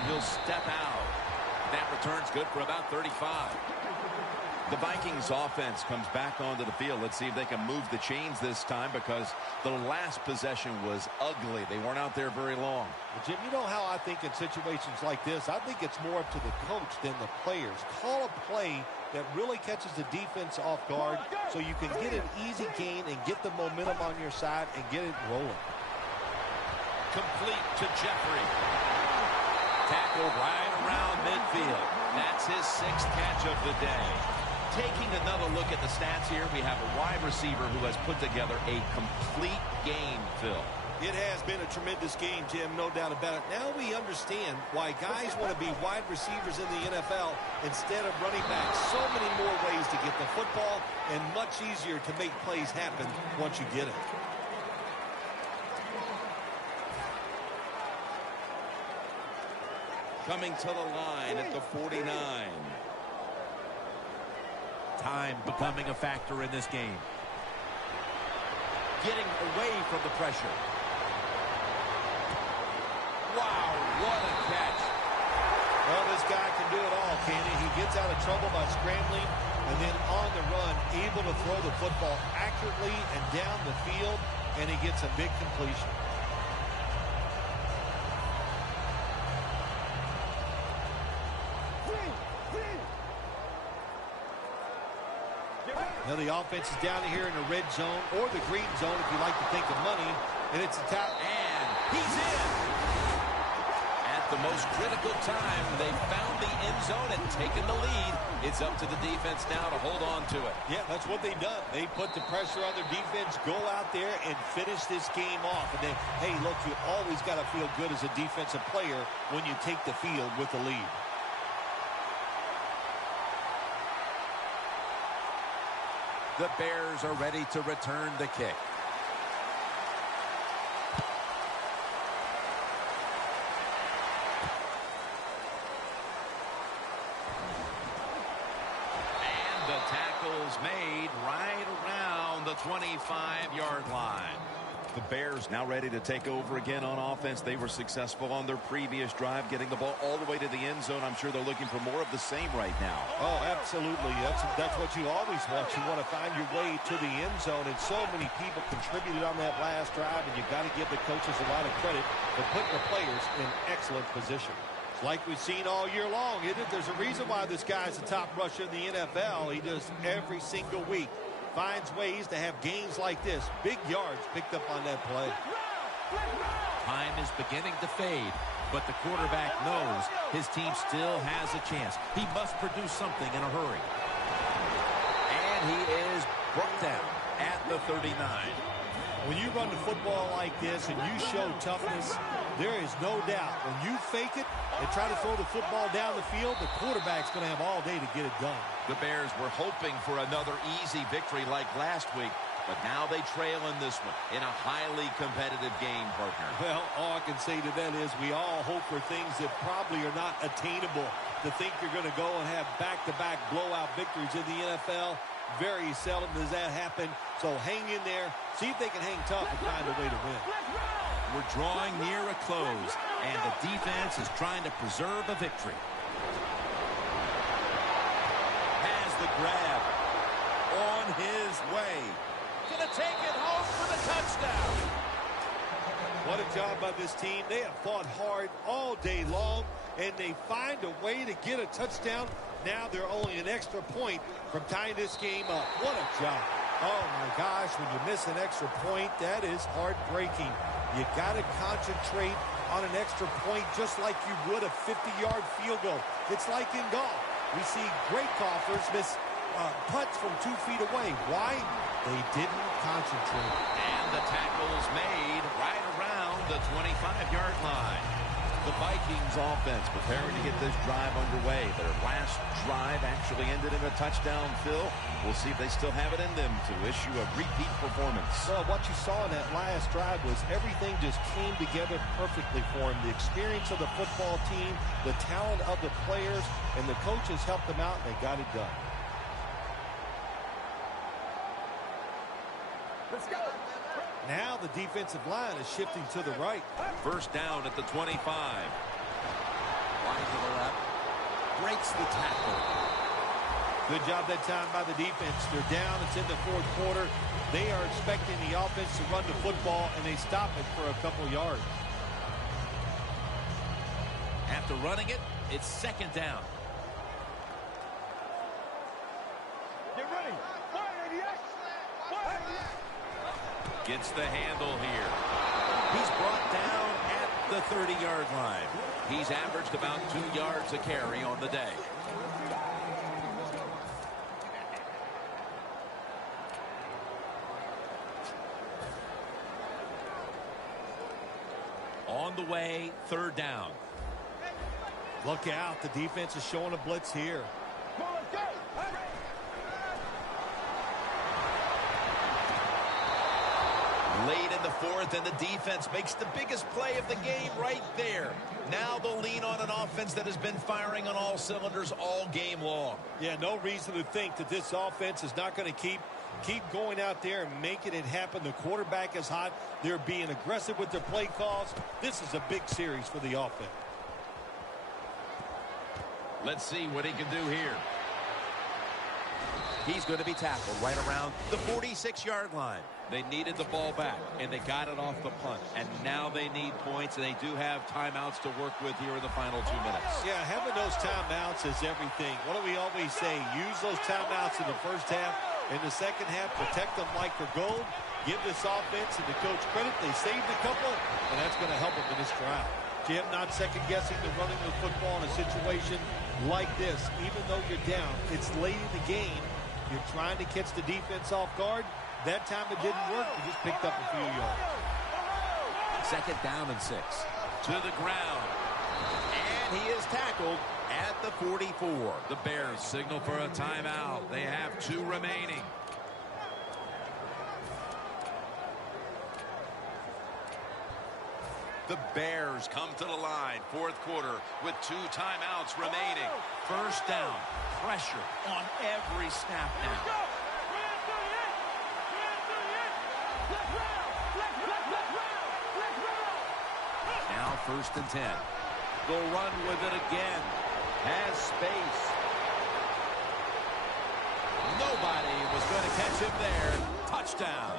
He'll step out. That return's good for about 35. The Vikings offense comes back onto the field. Let's see if they can move the chains this time because the last possession was ugly. They weren't out there very long. Well, Jim, you know how I think in situations like this, I think it's more up to the coach than the players. Call a play that really catches the defense off guard so you can get an easy gain and get the momentum on your side and get it rolling. Complete to Jeffrey. Tackle right around midfield. That's his 6th catch of the day. Taking another look at the stats here, we have a wide receiver who has put together a complete game, Phil. It has been a tremendous game, Jim, no doubt about it. Now we understand why guys want to be wide receivers in the NFL instead of running backs. So many more ways to get the football and much easier to make plays happen once you get it. Coming to the line at the 49. Time becoming a factor in this game. Getting away from the pressure. Wow, what a catch. Well, this guy can do it all, can he? He gets out of trouble by scrambling and then on the run, able to throw the football accurately and down the field, and he gets a big completion. Now the offense is down here in the red zone or the green zone if you like to think of money. And it's a top. And he's in. At the most critical time, they found the end zone and taken the lead. It's up to the defense now to hold on to it. Yeah, that's what they've done. They put the pressure on their defense, go out there and finish this game off. And then, hey, look, you always got to feel good as a defensive player when you take the field with the lead. The Bears are ready to return the kick. And the tackle's made right around the 25-yard line. The Bears now ready to take over again on offense. They were successful on their previous drive, getting the ball all the way to the end zone. I'm sure they're looking for more of the same right now. Oh, absolutely. That's what you always want. You want to find your way to the end zone, and so many people contributed on that last drive, and you got to give the coaches a lot of credit for putting the players in excellent position. It's like we've seen all year long, isn't it? There's a reason why this guy's the top rusher in the NFL. He does every single week. Finds ways to have games like this. Big yards picked up on that play. Time is beginning to fade, but the quarterback knows his team still has a chance. He must produce something in a hurry. And he is brought down at the 39. When you run the football like this and you show toughness, there is no doubt when you fake it and try to throw the football down the field, the quarterback's going to have all day to get it done. The Bears were hoping for another easy victory like last week, but now they trail in this one in a highly competitive game, partner. Well, all I can say to that is we all hope for things that probably are not attainable. To think you're going to go and have back-to-back blowout victories in the NFL, very seldom does that happen. So hang in there, see if they can hang tough and find a way to win. We're drawing near a close, and the defense is trying to preserve a victory. Has the grab. On his way. Gonna take it home for the touchdown. What a job by this team. They have fought hard all day long, and they find a way to get a touchdown. Now they're only an extra point from tying this game up. What a job. Oh, my gosh, when you miss an extra point, that is heartbreaking. You got to concentrate on an extra point just like you would a 50-yard field goal. It's like in golf. We see great golfers miss putts from 2 feet away. Why? They didn't concentrate. And the tackle's made right around the 25-yard line. The Vikings offense preparing to get this drive underway. Their last drive actually ended in a touchdown, Phil. We'll see if they still have it in them to issue a repeat performance. Well, what you saw in that last drive was everything just came together perfectly for him. The experience of the football team, the talent of the players, and the coaches helped them out, and they got it done. Let's go. Now the defensive line is shifting to the right. First down at the 25. Wide to the left. Breaks the tackle. Good job that time by the defense. They're down. It's in the fourth quarter. They are expecting the offense to run the football, and they stop it for a couple yards. After running it, it's second down. Get ready. Fire, yes. Fire. Gets the handle here. He's brought down at the 30-yard line. He's averaged about 2 yards a carry on the day. On the way, third down. Look out. The defense is showing a blitz here. Late in the fourth, and the defense makes the biggest play of the game right there. Now they'll lean on an offense that has been firing on all cylinders all game long. Yeah, no reason to think that this offense is not going to keep going out there and making it happen. The quarterback is hot. They're being aggressive with their play calls. This is a big series for the offense. Let's see what he can do here. He's going to be tackled right around the 46-yard line. They needed the ball back, and they got it off the punt. And now they need points, and they do have timeouts to work with here in the final 2 minutes. Yeah, having those timeouts is everything. What do we always say? Use those timeouts in the first half. In the second half, protect them like they're gold. Give this offense and the coach credit. They saved a couple, and that's going to help them in this drive. Jim, not second-guessing the running of the football in a situation like this. Even though you're down, it's late in the game. You're trying to catch the defense off guard. That time it didn't work. You just picked up a few yards. Second down and 6. To the ground. And he is tackled at the 44. The Bears signal for a timeout. They have 2 remaining. The Bears come to the line, fourth quarter, with 2 timeouts remaining. First down, pressure on every snap now. Now first and 10. They'll run with it again. Has space. Nobody was going to catch him there. Touchdown.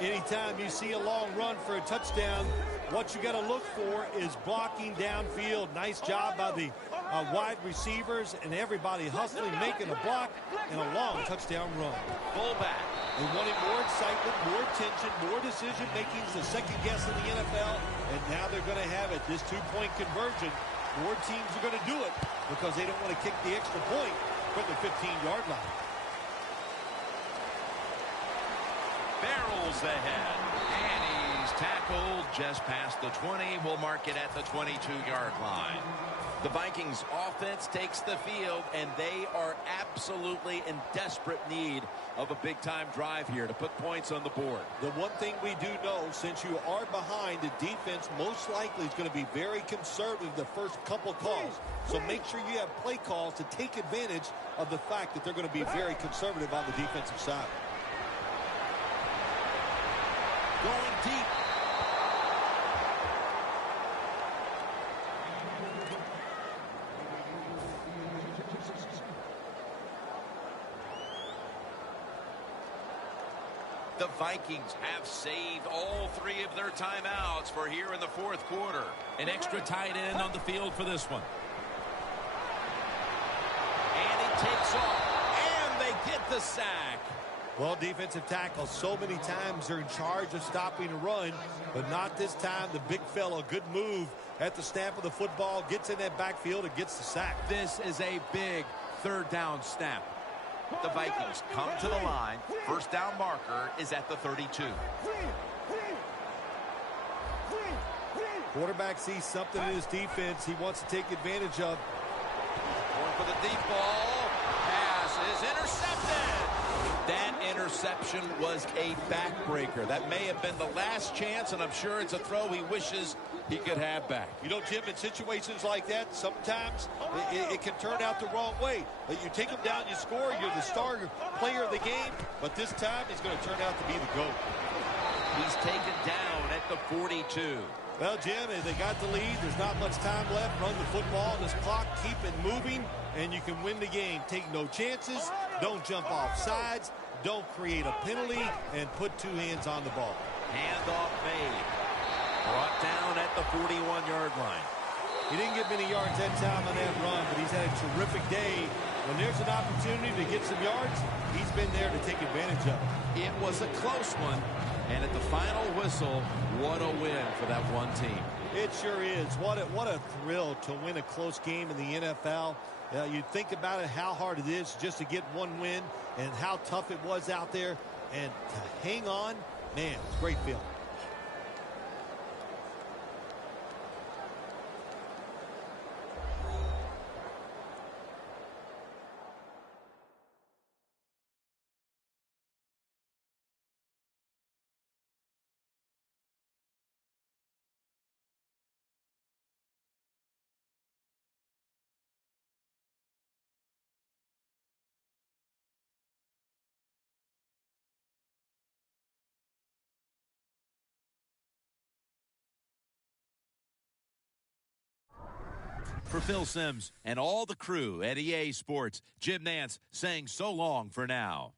Anytime you see a long run for a touchdown, what you got to look for is blocking downfield. Nice job by the wide receivers and everybody hustling, making a block, and a long touchdown run. Fullback. They wanted more excitement, more tension, more decision-making. It's the second guess in the NFL, and now they're going to have it. This 2-point conversion, more teams are going to do it because they don't want to kick the extra point from the 15-yard line. Barrels ahead, and he's tackled just past the 20. We'll mark it at the 22-yard line. The Vikings offense takes the field, and they are absolutely in desperate need of a big-time drive here to put points on the board. The one thing we do know, since you are behind, the defense most likely is going to be very conservative the first couple calls. So make sure you have play calls to take advantage of the fact that they're going to be very conservative on the defensive side. Going deep. The Vikings have saved all 3 of their timeouts for here in the fourth quarter. An extra tight end on the field for this one. And he takes off. And they get the sack. Well, defensive tackles, so many times they're in charge of stopping a run, but not this time. The big fella, good move at the snap of the football, gets in that backfield and gets the sack. This is a big third down snap. The Vikings come to the line. First down marker is at the 32. Quarterback sees something in his defense he wants to take advantage of. Going for the deep ball. Pass is intercepted. That interception was a backbreaker. That may have been the last chance, and I'm sure it's a throw he wishes he could have back. You know, Jim, in situations like that, sometimes it can turn out the wrong way. You take them down, you score, you're the star player of the game, but this time it's going to turn out to be the GOAT. He's taken down at the 42. Well, Jim, they got the lead. There's not much time left. Run the football on this clock. Keep it moving, and you can win the game. Take no chances. Don't jump off sides. Don't create a penalty, and put 2 hands on the ball. Handoff made. Brought down at the 41-yard line. He didn't get many yards that time on that run, but he's had a terrific day. When there's an opportunity to get some yards, he's been there to take advantage of it. It was a close one, and at the final whistle, what a win for that one team. It sure is. What a thrill to win a close game in the NFL. You think about it, how hard it is just to get one win and how tough it was out there. And to hang on, man, it's a great feeling. For Phil Simms and all the crew at EA Sports, Jim Nantz saying so long for now.